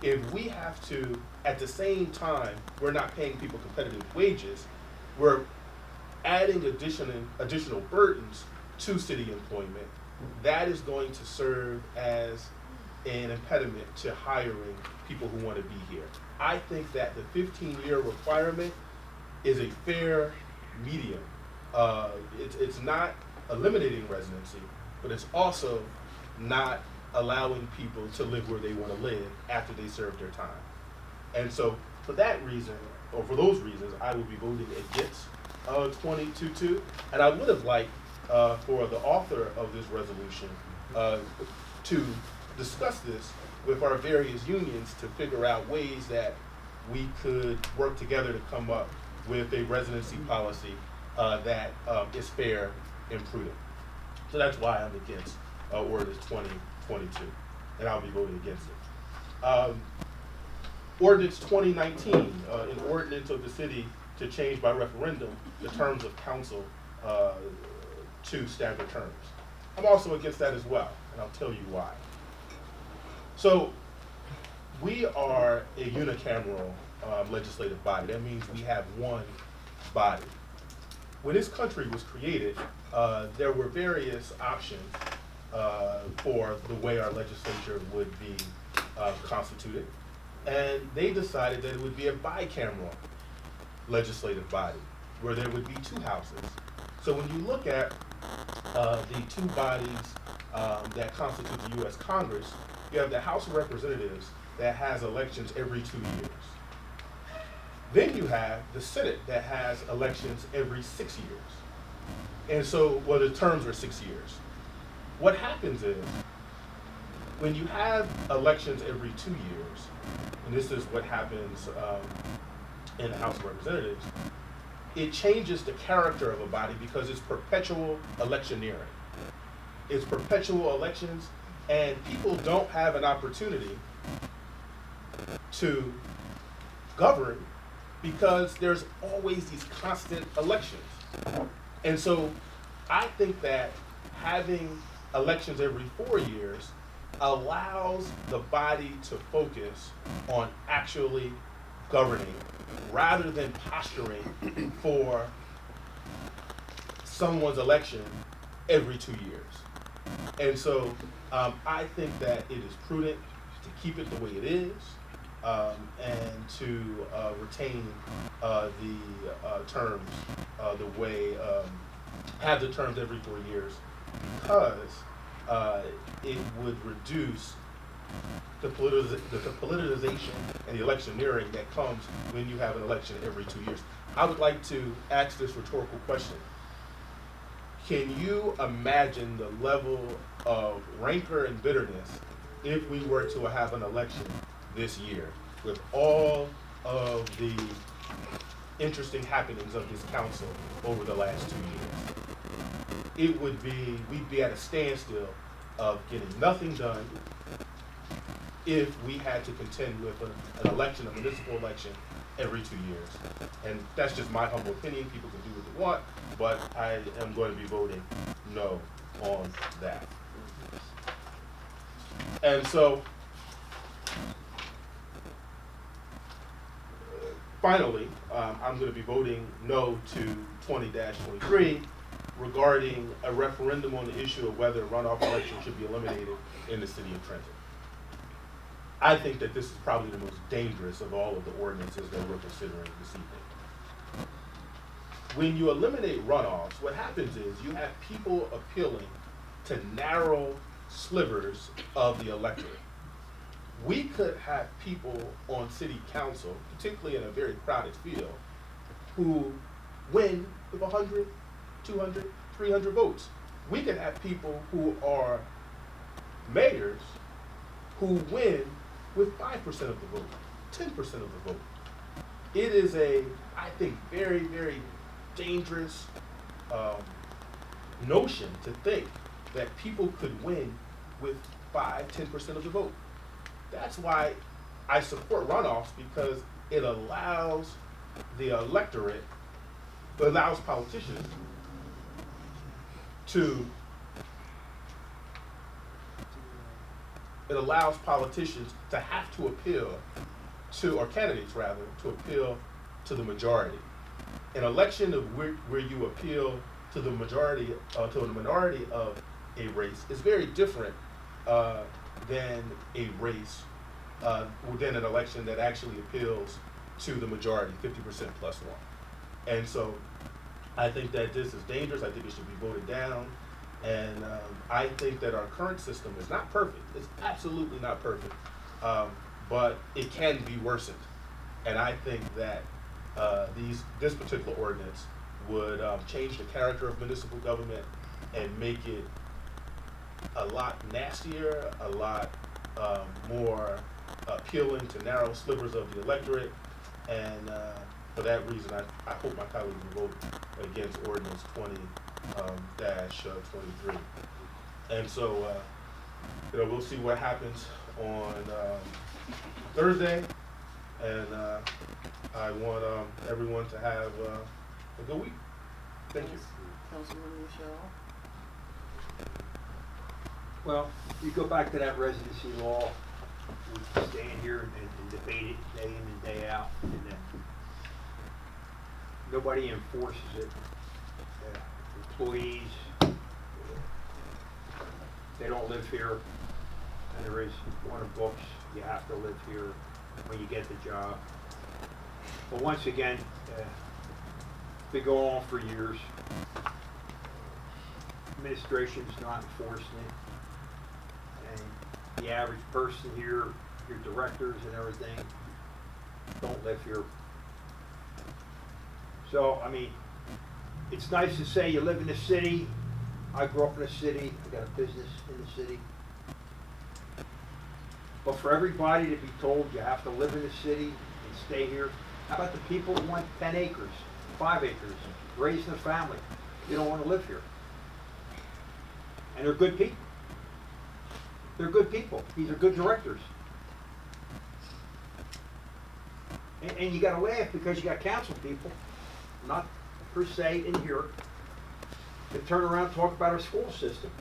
If we have to, at the same time, we're not paying people competitive wages, we're adding additional burdens to city employment. That is going to serve as an impediment to hiring people who want to be here. I think that the 15-year requirement is a fair medium. It's not eliminating residency, but it's also not allowing people to live where they want to live after they serve their time. And so for that reason, or for those reasons, I will be voting against 2022. And I would have liked for the author of this resolution to discuss this with our various unions to figure out ways that we could work together to come up with a residency policy that is fair and prudent. So that's why I'm against ordinance 2022, and I'll be voting against it. Ordinance 2019, an ordinance of the city to change by referendum the terms of council to staggered terms. I'm also against that as well, and I'll tell you why. So we are a unicameral legislative body. That means we have one body. When this country was created, there were various options for the way our legislature would be constituted. And they decided that it would be a bicameral legislative body, where there would be two houses. So when you look at the two bodies that constitute the U.S. Congress, you have the House of Representatives that has elections every 2 years. Then you have the Senate that has elections every 6 years. And so, well, the terms are 6 years. What happens is, when you have elections every 2 years, and this is what happens in the House of Representatives, it changes the character of a body because it's perpetual electioneering. It's perpetual elections, and people don't have an opportunity to govern because there's always these constant elections. And so I think that having elections every 4 years allows the body to focus on actually governing rather than posturing for someone's election every 2 years. And so I think that it is prudent to keep it the way it is and to retain the terms the way, have the terms every 4 years, because it would reduce the politicization and the electioneering that comes when you have an election every 2 years. I would like to ask this rhetorical question. Can you imagine the level of rancor and bitterness if we were to have an election this year with all of the interesting happenings of this council over the last 2 years? We'd be at a standstill of getting nothing done if we had to contend with an election, a municipal election, every 2 years. And that's just my humble opinion. People can do what they want, but I am going to be voting no on that. And so, finally, I'm going to be voting no to 20-23 regarding a referendum on the issue of whether runoff elections should be eliminated in the city of Trenton. I think that this is probably the most dangerous of all of the ordinances that we're considering this evening. When you eliminate runoffs, what happens is you have people appealing to narrow slivers of the electorate. We could have people on city council, particularly in a very crowded field, who win with 100, 200, 300 votes. We could have people who are mayors who win with 5% of the vote, 10% of the vote. It is I think, very, very dangerous notion to think that people could win with 5, 10% of the vote. That's why I support runoffs, because it allows the electorate, it allows politicians to have to appeal to, or candidates rather, to appeal to the majority. An election of where you appeal to the majority, to the minority of a race is very different than a race, than an election that actually appeals to the majority, 50% plus one. And so I think that this is dangerous. I think it should be voted down. And I think that our current system is not perfect. It's absolutely not perfect. But it can be worsened. And I think that this particular ordinance would change the character of municipal government and make it a lot nastier, a lot more appealing to narrow slivers of the electorate. And for that reason, I hope my colleagues will vote against ordinance 20-23. And so, we'll see what happens on Thursday. And I want everyone to have a good week. Thank you. Councilwoman Michelle? Well, you go back to that residency law, we stand here and debate it day in and day out, and then nobody enforces it. Employees, they don't live here, and there is one of books, you have to live here when you get the job. But once again, it's been going on for years. Administration's not enforcing it. And the average person here, your directors and everything, don't live here. So, I mean, it's nice to say you live in the city. I grew up in the city. I got a business in the city. But for everybody to be told you have to live in the city and stay here, how about the people who want 10 acres, 5 acres, raising a family? They don't want to live here. And they're good people. They're good people. These are good directors. And you got to laugh because you got council people, not per se in here, that turn around and talk about our school system.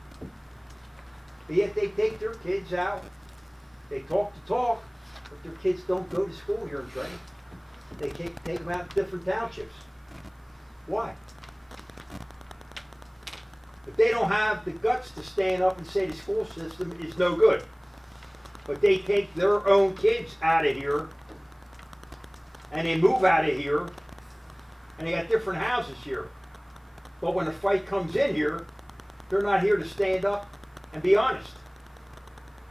But yet they take their kids out. They talk the talk, but their kids don't go to school here in Trenton. They take them out to different townships. Why? But they don't have the guts to stand up and say the school system is no good. But they take their own kids out of here, and they move out of here, and they got different houses here. But when the fight comes in here, they're not here to stand up and be honest.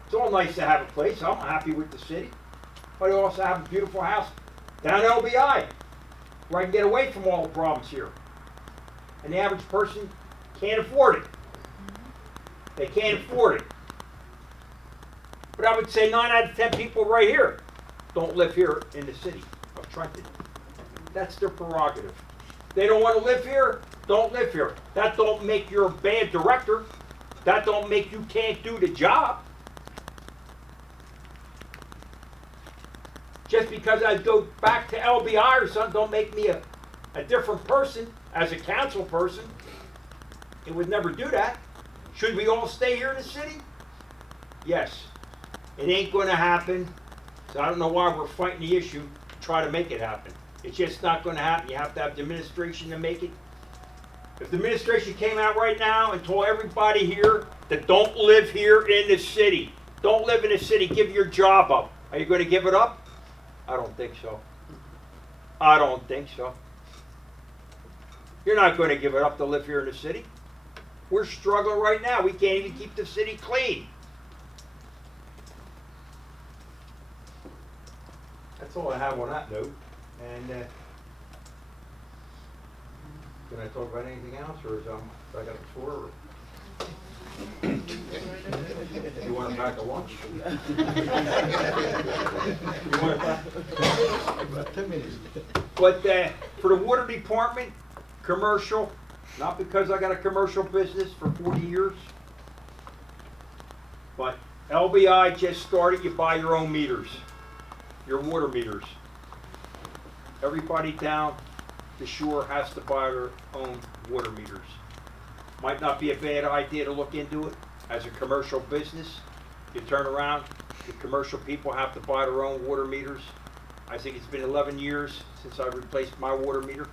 It's all nice to have a place. I'm happy with the city. But I also have a beautiful house down at LBI where I can get away from all the problems here. And the average person can't afford it. They can't afford it. But I would say 9 out of 10 people right here don't live here in the city of Trenton. That's their prerogative. They don't want to live here, don't live here. That don't make you a bad director. That don't make you can't do the job. Just because I go back to LBI or something don't make me a different person as a council person. It would never do that. Should we all stay here in the city? Yes. It ain't going to happen. So I don't know why we're fighting the issue to try to make it happen. It's just not going to happen. You have to have the administration to make it. If the administration came out right now and told everybody here that don't live here in the city, don't live in the city, give your job up, are you going to give it up? I don't think so. I don't think so. You're not going to give it up to live here in the city. We're struggling right now. We can't even keep the city clean. That's all I have on that note. And can I talk about anything else, or is I got the floor? Or? You want it back to lunch? You want it back? About 10 minutes. But for the water department, commercial, not because I got a commercial business for 40 years, but LBI just started, you buy your own meters, your water meters. Everybody down the shore has to buy their own water meters. Might not be a bad idea to look into it as a commercial business. You turn around, the commercial people have to buy their own water meters. I think it's been 11 years since I replaced my water meter.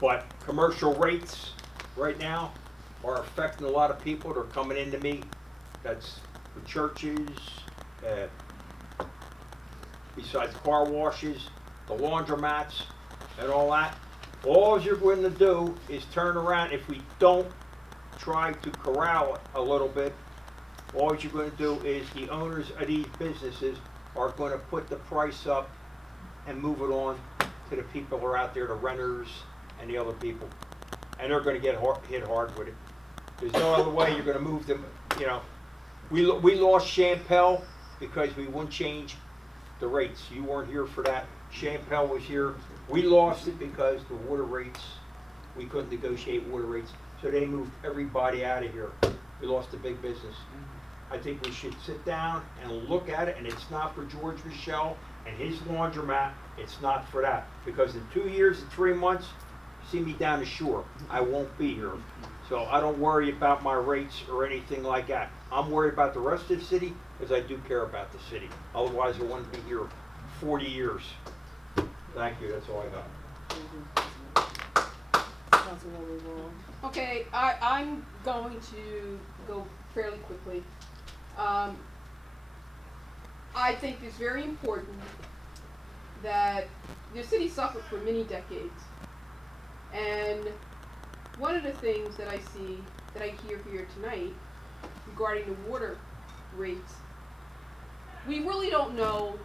But commercial rates right now are affecting a lot of people that are coming into me. That's for churches, besides car washes, the laundromats, and all that. All you're going to do is turn around. If we don't try to corral it a little bit, all you're going to do is the owners of these businesses are going to put the price up and move it on to the people who are out there, the renters and the other people. And they're going to get hit hard with it. There's no other way you're going to move them. You know, we lost Champel because we wouldn't change the rates. You weren't here for that. Champel was here. We lost it because the water rates, we couldn't negotiate water rates. So they moved everybody out of here. We lost a big business. I think we should sit down and look at it, and it's not for George Michel and his laundromat. It's not for that. Because in 2 years and 3 months, see me down the shore. I won't be here. So I don't worry about my rates or anything like that. I'm worried about the rest of the city because I do care about the city. Otherwise, I wouldn't be here 40 years. Thank you. That's all I got. Councilwoman Vaughn. Okay, I'm going to go fairly quickly. I think it's very important that the city suffered for many decades. And one of the things that I see, that I hear here tonight regarding the water rates, we really don't know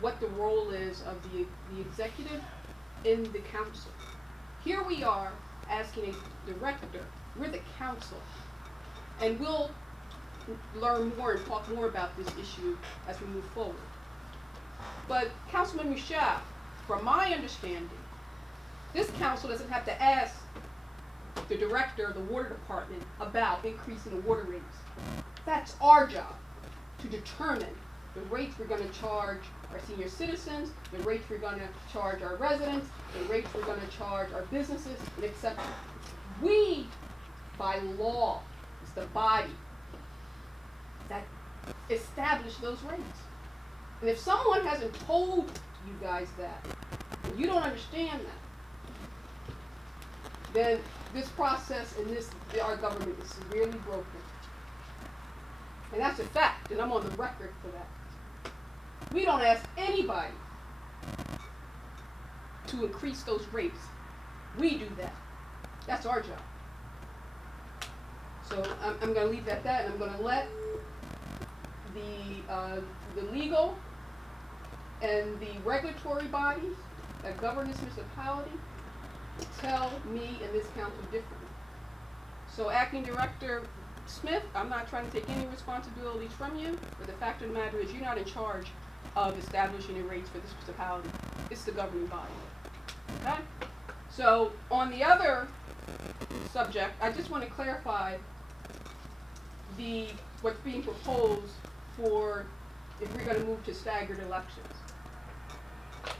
what the role is of the executive in the council. Here we are asking a director, we're the council, and we'll learn more and talk more about this issue as we move forward. But Councilman Michel, from my understanding, this council doesn't have to ask the director of the water department about increasing the water rates. That's our job, to determine the rates we're going to charge our senior citizens, the rates we're going to charge our residents, the rates we're going to charge our businesses, and etc. We, by law, is the body that establish those rates. And if someone hasn't told you guys that, and you don't understand that, then this process and our government is severely broken. And that's a fact, and I'm on the record for that. We don't ask anybody to increase those rates. We do that. That's our job. So I'm going to leave it at that, and I'm going to let the legal and the regulatory bodies that govern this municipality tell me and this council differently. So Acting Director Smith, I'm not trying to take any responsibilities from you, but the fact of the matter is you're not in charge of establishing the rates for this municipality. It's the governing body. Okay? So on the other subject, I just want to clarify what's being proposed for if we're going to move to staggered elections.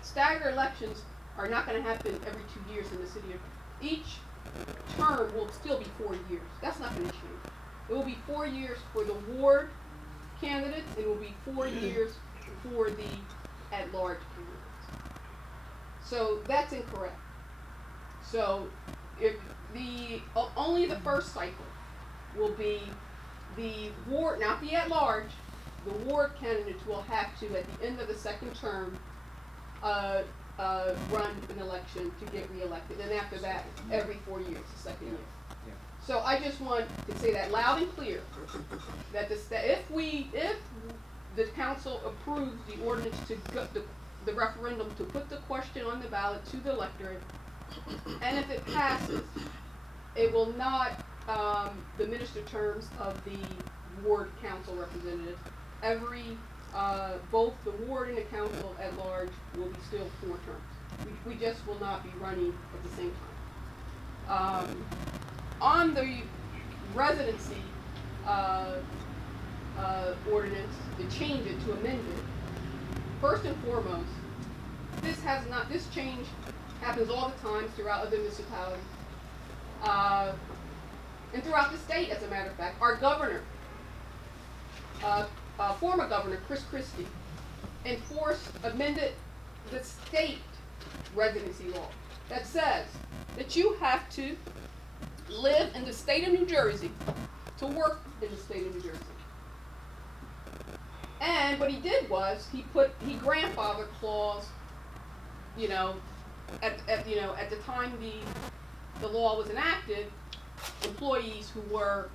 Staggered elections are not going to happen every 2 years in the city of. Each term will still be 4 years. That's not going to change. It will be 4 years for the ward candidates, and it will be 4 years for the at-large candidates. So that's incorrect. So if only the first cycle will be the ward, not the at-large, the ward candidates will have to, at the end of the second term, run an election to get reelected. And after that, every 4 years, the second year. Yeah. So I just want to say that loud and clear, that if the council approves the ordinance to the referendum to put the question on the ballot to the electorate, and if it passes, it will not diminish the terms of the ward council representatives. Both the ward and the council at large will be still 4 terms. We just will not be running at the same time. On the residency ordinance, to change it, to amend it, first and foremost, this change happens all the time throughout other municipalities, and throughout the state, as a matter of fact. Our governor, former governor Chris Christie, amended the state residency law that says that you have to live in the state of New Jersey to work in the state of New Jersey. And what he did was he grandfathered clause, at the time the law was enacted, employees who were,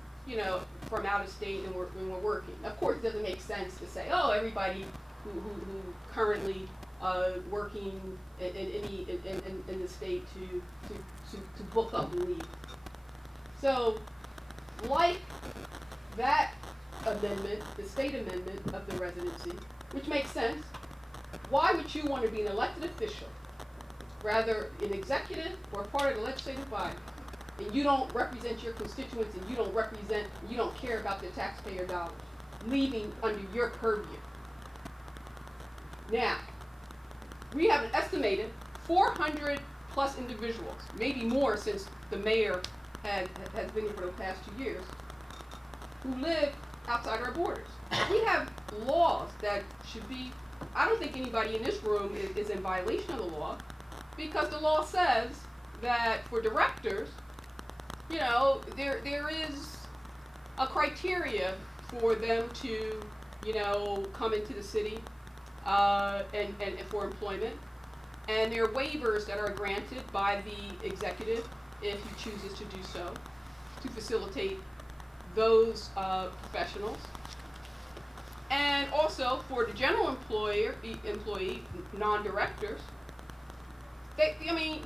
from out of state and were working. Of course, it doesn't make sense to say, oh, everybody who currently working in the state to book up and leave. So, like that amendment, the state amendment of the residency, which makes sense, why would you want to be an elected official, rather an executive or part of the legislative body, and you don't represent your constituents and you don't care about the taxpayer dollars, leaving under your purview? Now, we have an estimated 400 plus individuals, maybe more since the mayor has been here for the past 2 years, who live outside our borders. We have laws that should be, I don't think anybody in this room is in violation of the law, because the law says that for directors, there is a criteria for them to, come into the city and for employment. And there are waivers that are granted by the executive if he chooses to do so, to facilitate those professionals. And also for the general employee, non-directors,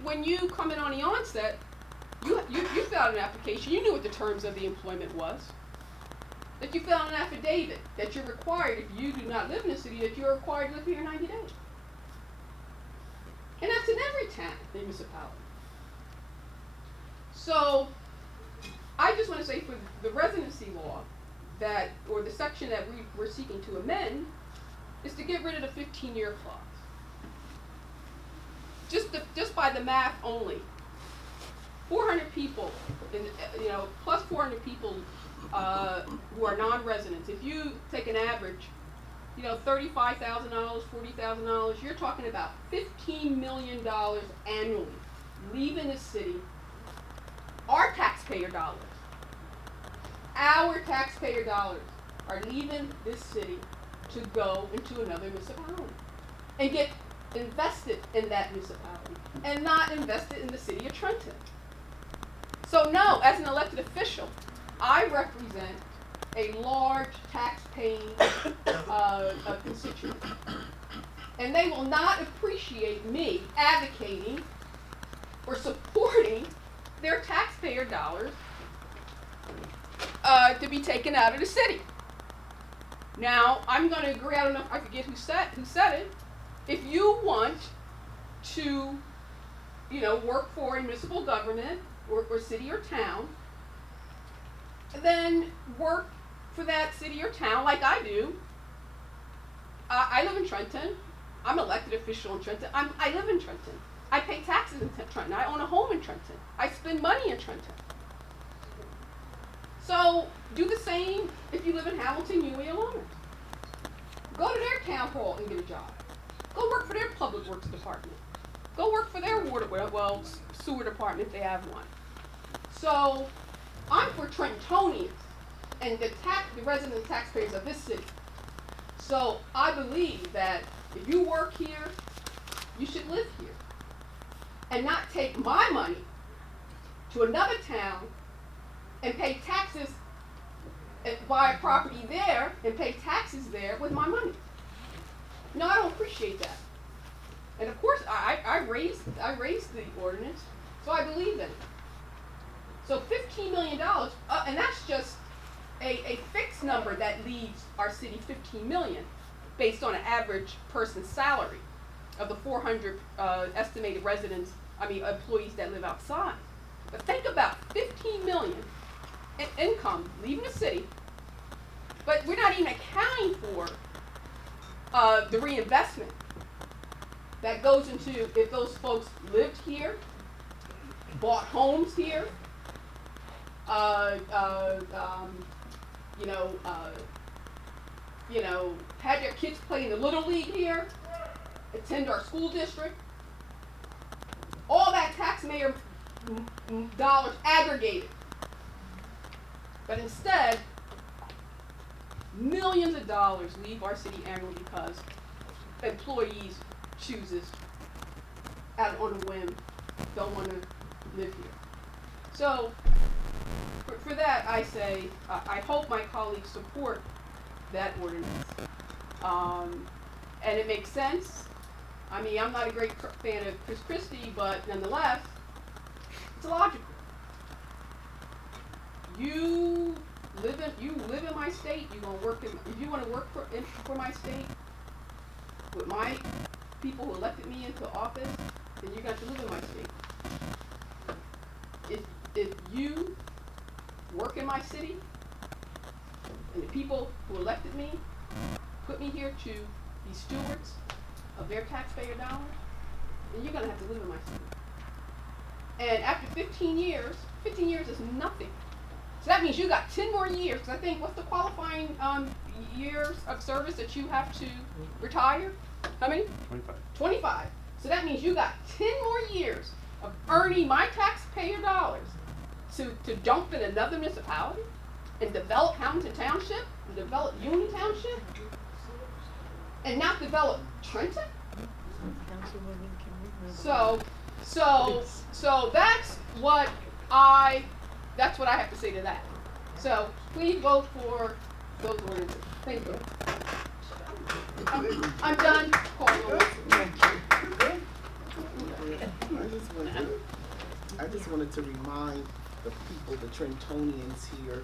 when you come in on the onset, you filled out an application, you knew what the terms of the employment was. That you fill out an affidavit that you're required, if you do not live in the city, that you're required to live here 90 days. And that's in every town and municipality. So, I just want to say for the residency law, or the section that we're seeking to amend, is to get rid of the 15-year clause. Just by the math only, 400 people, plus 400 people who are non-residents. If you take an average, $35,000, $40,000, you're talking about $15 million annually leaving the city. Our taxpayer dollars are leaving this city to go into another municipality and get invested in that municipality and not invested in the city of Trenton. So no, as an elected official, I represent a large tax-paying constituent. And they will not appreciate me advocating or supporting their taxpayer dollars to be taken out of the city. Now, I'm going to agree, I don't know, I forget who said it. If you want to, work for a municipal government or city or town, then work for that city or town like I do. I live in Trenton. I'm an elected official in Trenton. I live in Trenton. I pay taxes in Trenton. I own a home in Trenton. I spend money in Trenton. So do the same if you live in Hamilton, UA, or Lawrence. Go to their town hall and get a job. Go work for their public works department. Go work for their sewer department if they have one. So I'm for Trentonians and the resident taxpayers of this city. So I believe that if you work here, you should live here and not take my money to another town and pay taxes and buy a property there and pay taxes there with my money. No, I don't appreciate that. And of course, I raised the ordinance, so I believe in it. So $15 million, and that's just a fixed number that leaves our city $15 million based on an average person's salary of the 400 estimated employees that live outside. But think about $15 million in income leaving the city, but we're not even accounting for the reinvestment that goes into if those folks lived here, bought homes here, had their kids play in the Little League here, attend our school district. All that taxpayer dollars aggregated. But instead, millions of dollars leave our city annually because employees chooses out on a whim, don't want to live here. So for that, I say, I hope my colleagues support that ordinance. And it makes sense. I'm not a great fan of Chris Christie, but nonetheless, it's logical. You live in my state. You're gonna work if you want to work for my state with my people who elected me into office, then you're going to live in my state. If you work in my city, and the people who elected me put me here to be stewards of their taxpayer dollars, then you're going to have to live in my city. And after 15 years is nothing. So that means you got 10 more years, because I think, what's the qualifying years of service that you have to retire? How many? 25. 25. So that means you got 10 more years of earning my taxpayer dollars to dump in another municipality and develop Hamilton Township and develop Union Township and not develop Trenton? So that's what I have to say to that. So please vote for those ordinances. Thank you. I'm done. I just wanted to remind the people, the Trentonians here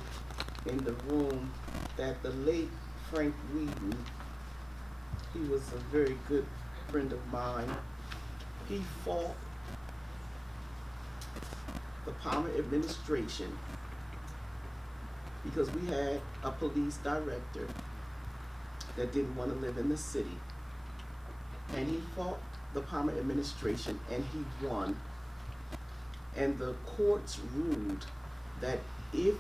in the room, that the late Frank Whedon, he was a very good friend of mine. He fought the Palmer administration because we had a police director that didn't want to live in the city. And he fought the Palmer administration and he won. And the courts ruled that if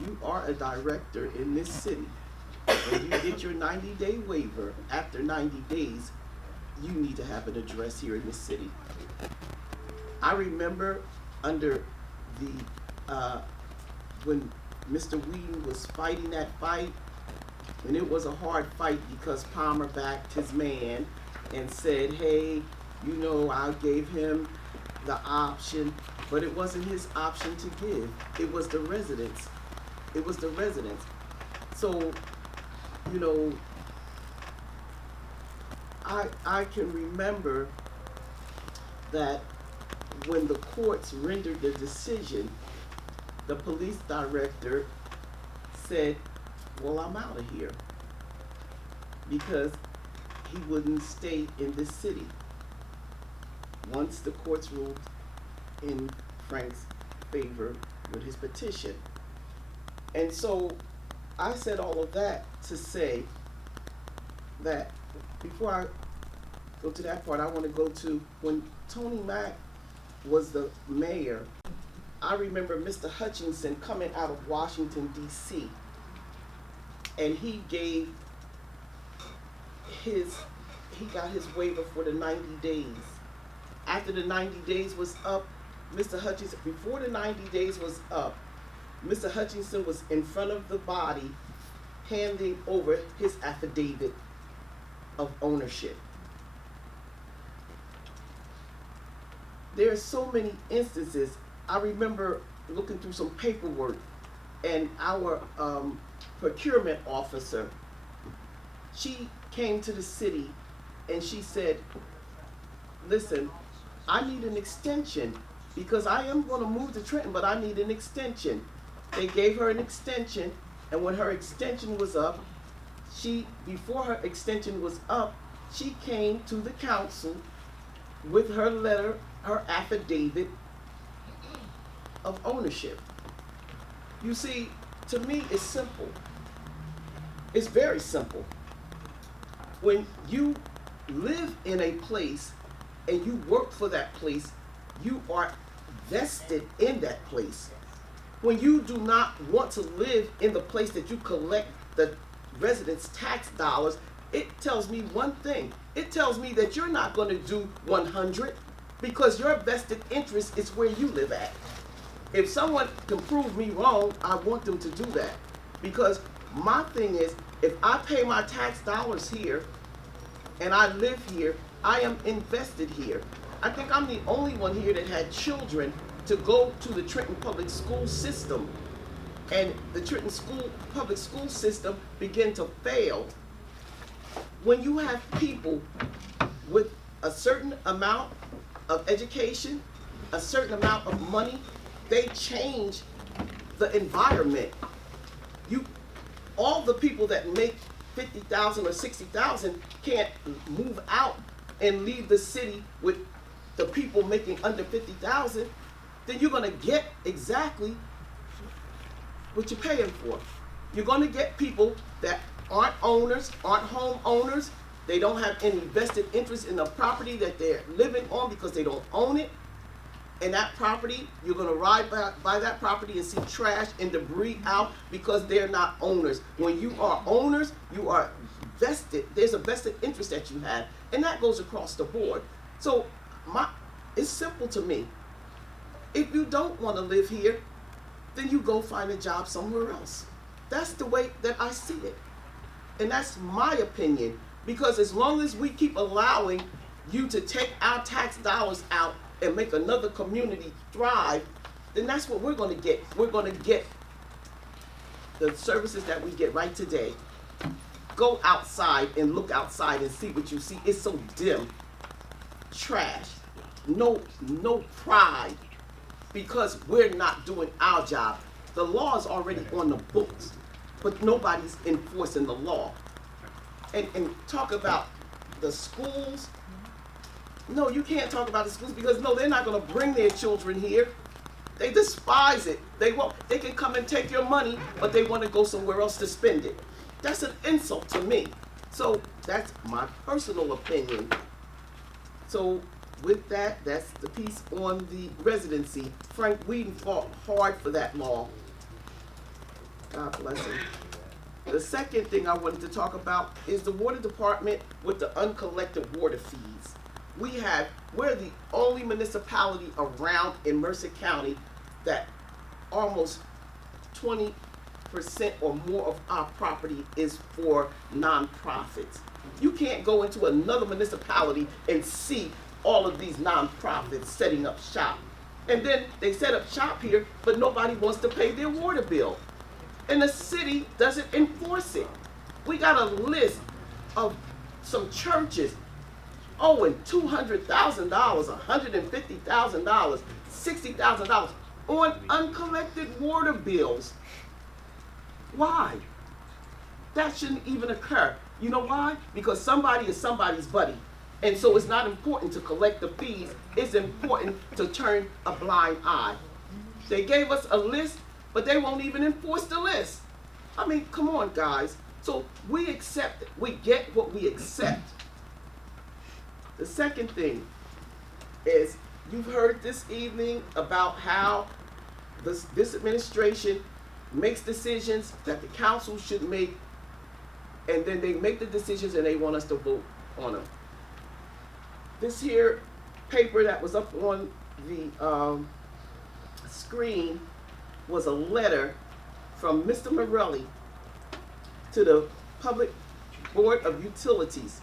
you are a director in this city and you get your 90-day waiver, after 90 days, you need to have an address here in this city. I remember under the, when Mr. Whedon was fighting that fight, and it was a hard fight because Palmer backed his man and said, hey, I gave him the option, but it wasn't his option to give. It was the residents. It was the residents. So, you know, I can remember that when the courts rendered the decision, the police director said, well, I'm out of here, because he wouldn't stay in this city once the courts ruled in Frank's favor with his petition. And so I said all of that to say that before I go to that part, I want to go to when Tony Mack was the mayor. I remember Mr. Hutchinson coming out of Washington, D.C., and he got his waiver for the 90 days. After the 90 days was up, Mr. Hutchinson, before the 90 days was up, Mr. Hutchinson was in front of the body handing over his affidavit of ownership. There are so many instances. I remember looking through some paperwork, and our procurement officer, she came to the city and she said, listen, I need an extension because I am going to move to Trenton, but I need an extension. They gave her an extension, and when her extension was up, before her extension was up, she came to the council with her letter, her affidavit of ownership. You see, to me, it's simple. It's very simple. When you live in a place and you work for that place, you are vested in that place. When you do not want to live in the place that you collect the residents' tax dollars, it tells me one thing. It tells me that you're not going to do 100 because your vested interest is where you live at. If someone can prove me wrong, I want them to do that. Because my thing is, if I pay my tax dollars here and I live here, I am invested here. I think I'm the only one here that had children to go to the Trenton public school system, and the Trenton public school system began to fail. When you have people with a certain amount of education, a certain amount of money, they change the environment. All the people that make $50,000 or $60,000 can't move out and leave the city with the people making under $50,000. Then you're going to get exactly what you're paying for. You're going to get people that aren't owners, aren't homeowners. They don't have any vested interest in the property that they're living on because they don't own it. And that property, you're going to ride by that property and see trash and debris out because they're not owners. When you are owners, you are vested. There's a vested interest that you have, and that goes across the board. So it's simple to me. If you don't want to live here, then you go find a job somewhere else. That's the way that I see it. And that's my opinion, because as long as we keep allowing you to take our tax dollars out and make another community thrive, then that's what we're going to get. We're going to get the services that we get right today. Go outside and look outside and see what you see. It's so dim. Trash. No pride, because we're not doing our job. The law is already on the books, but nobody's enforcing the law. And talk about the schools. No, you can't talk about the schools because no, they're not going to bring their children here. They despise it. They can come and take your money, but they want to go somewhere else to spend it. That's an insult to me. So that's my personal opinion. So with that, that's the piece on the residency. Frank Whedon fought hard for that law. God bless him. The second thing I wanted to talk about is the water department with the uncollected water fees. We're the only municipality around in Mercer County that almost 20% or more of our property is for nonprofits. You can't go into another municipality and see all of these nonprofits setting up shop. And then they set up shop here, but nobody wants to pay their water bill. and the city doesn't enforce it. We got a list of some churches owing $200,000, $150,000, $60,000 on uncollected water bills. Why? That shouldn't even occur. You know why? Because somebody is somebody's buddy. And so it's not important to collect the fees. It's important to turn a blind eye. They gave us a list, but they won't even enforce the list. I mean, come on, guys. So we accept it. We get what we accept. The second thing is, you've heard this evening about how this administration makes decisions that the council should make, and then they make the decisions and they want us to vote on them. This here paper that was up on the screen was a letter from Mr. Morelli to the Public Board of Utilities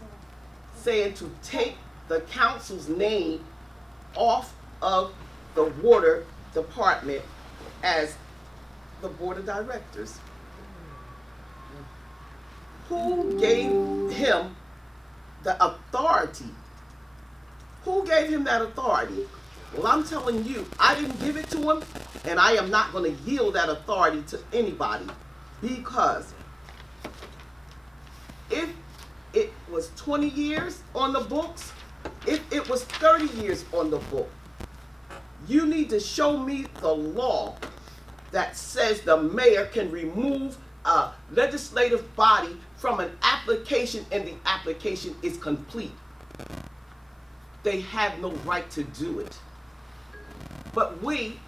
saying to take the council's name off of the water department as the board of directors. Who gave him the authority? Who gave him that authority? Well, I'm telling you, I didn't give it to him, and I am not going to yield that authority to anybody, because if it was 20 years on the books, if it was 30 years on the book, you need to show me the law that says the mayor can remove a legislative body from an application and the application is complete. They have no right to do it. But we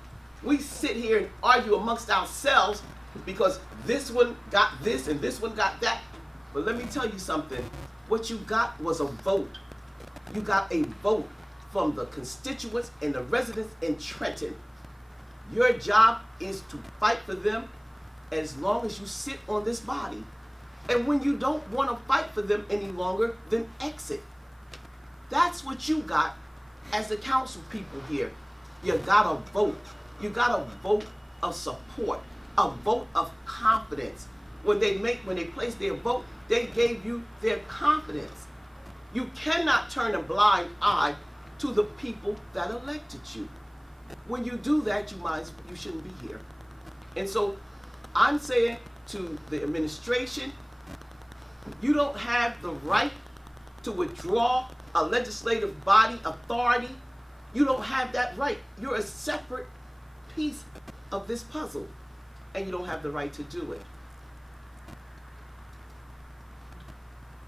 sit here and argue amongst ourselves because this one got this and this one got that. But let me tell you something. What you got was a vote. You got a vote from the constituents and the residents in Trenton. Your job is to fight for them as long as you sit on this body. And when you don't want to fight for them any longer, then exit. That's what you got as the council people here. You got a vote. You got a vote of support, a vote of confidence. When they placed their vote, they gave you their confidence. You cannot turn a blind eye to the people that elected you. When you do that, you shouldn't be here. And so I'm saying to the administration, you don't have the right to withdraw a legislative body authority. You don't have that right. You're a separate piece of this puzzle, and you don't have the right to do it.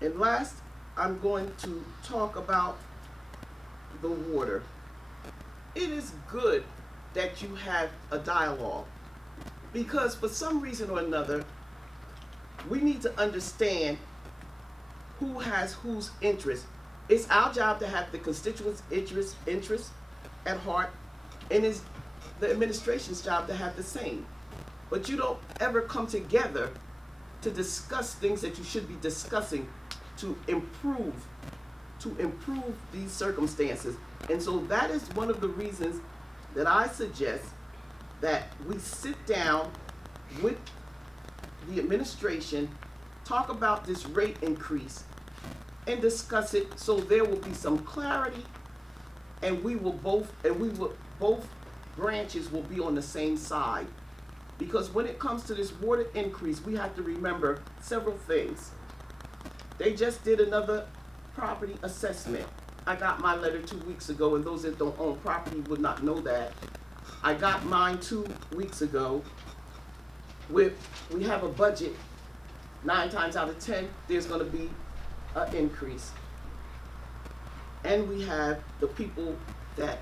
And last, I'm going to talk about the water. It is good that you have a dialogue, because for some reason or another, we need to understand who has whose interest. It's our job to have the constituents' interest at heart, and it's the administration's job to have the same. But you don't ever come together to discuss things that you should be discussing to improve these circumstances. And so that is one of the reasons that I suggest that we sit down with the administration, talk about this rate increase, and discuss it so there will be some clarity, and both branches will be on the same side. Because when it comes to this water increase, we have to remember several things. They just did another property assessment. I got my letter 2 weeks ago, and those that don't own property would not know that. I got mine 2 weeks ago. We have a budget. 9 times out of 10, there's going to be an increase. And we have the people that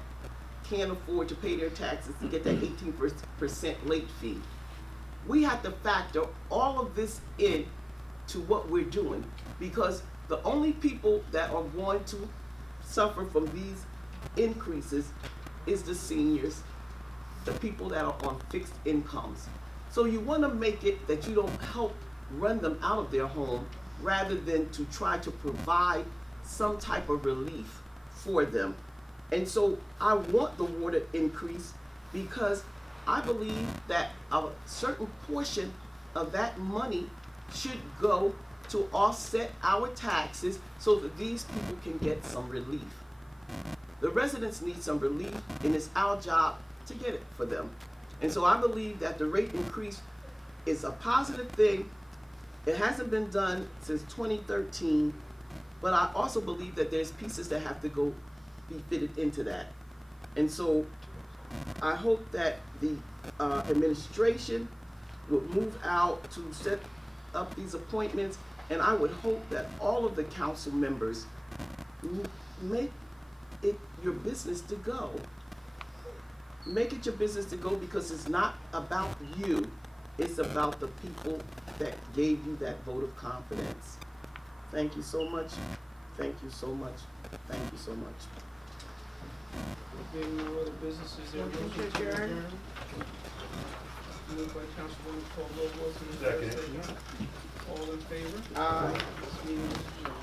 can't afford to pay their taxes to get that 18% late fee. We have to factor all of this in to what we're doing, because the only people that are going to suffer from these increases is the seniors, the people that are on fixed incomes. So you want to make it that you don't help run them out of their home, rather than to try to provide some type of relief for them. And so I want the water increase because I believe that a certain portion of that money should go to offset our taxes so that these people can get some relief. The residents need some relief, and it's our job to get it for them. And so I believe that the rate increase is a positive thing. It hasn't been done since 2013, but I also believe that there's pieces that have to go be fitted into that. And so I hope that the administration would move out to set up these appointments, and I would hope that all of the council members make it your business to go. Make it your business to go, because it's not about you, it's about the people that gave you that vote of confidence. Thank you so much. Thank you so much. Thank you so much. Being no other business, is there a motion to adjourn? Moved by Councilwoman Caldwell Wilson, is there a second? All in favor? Aye. This meeting is adjourned.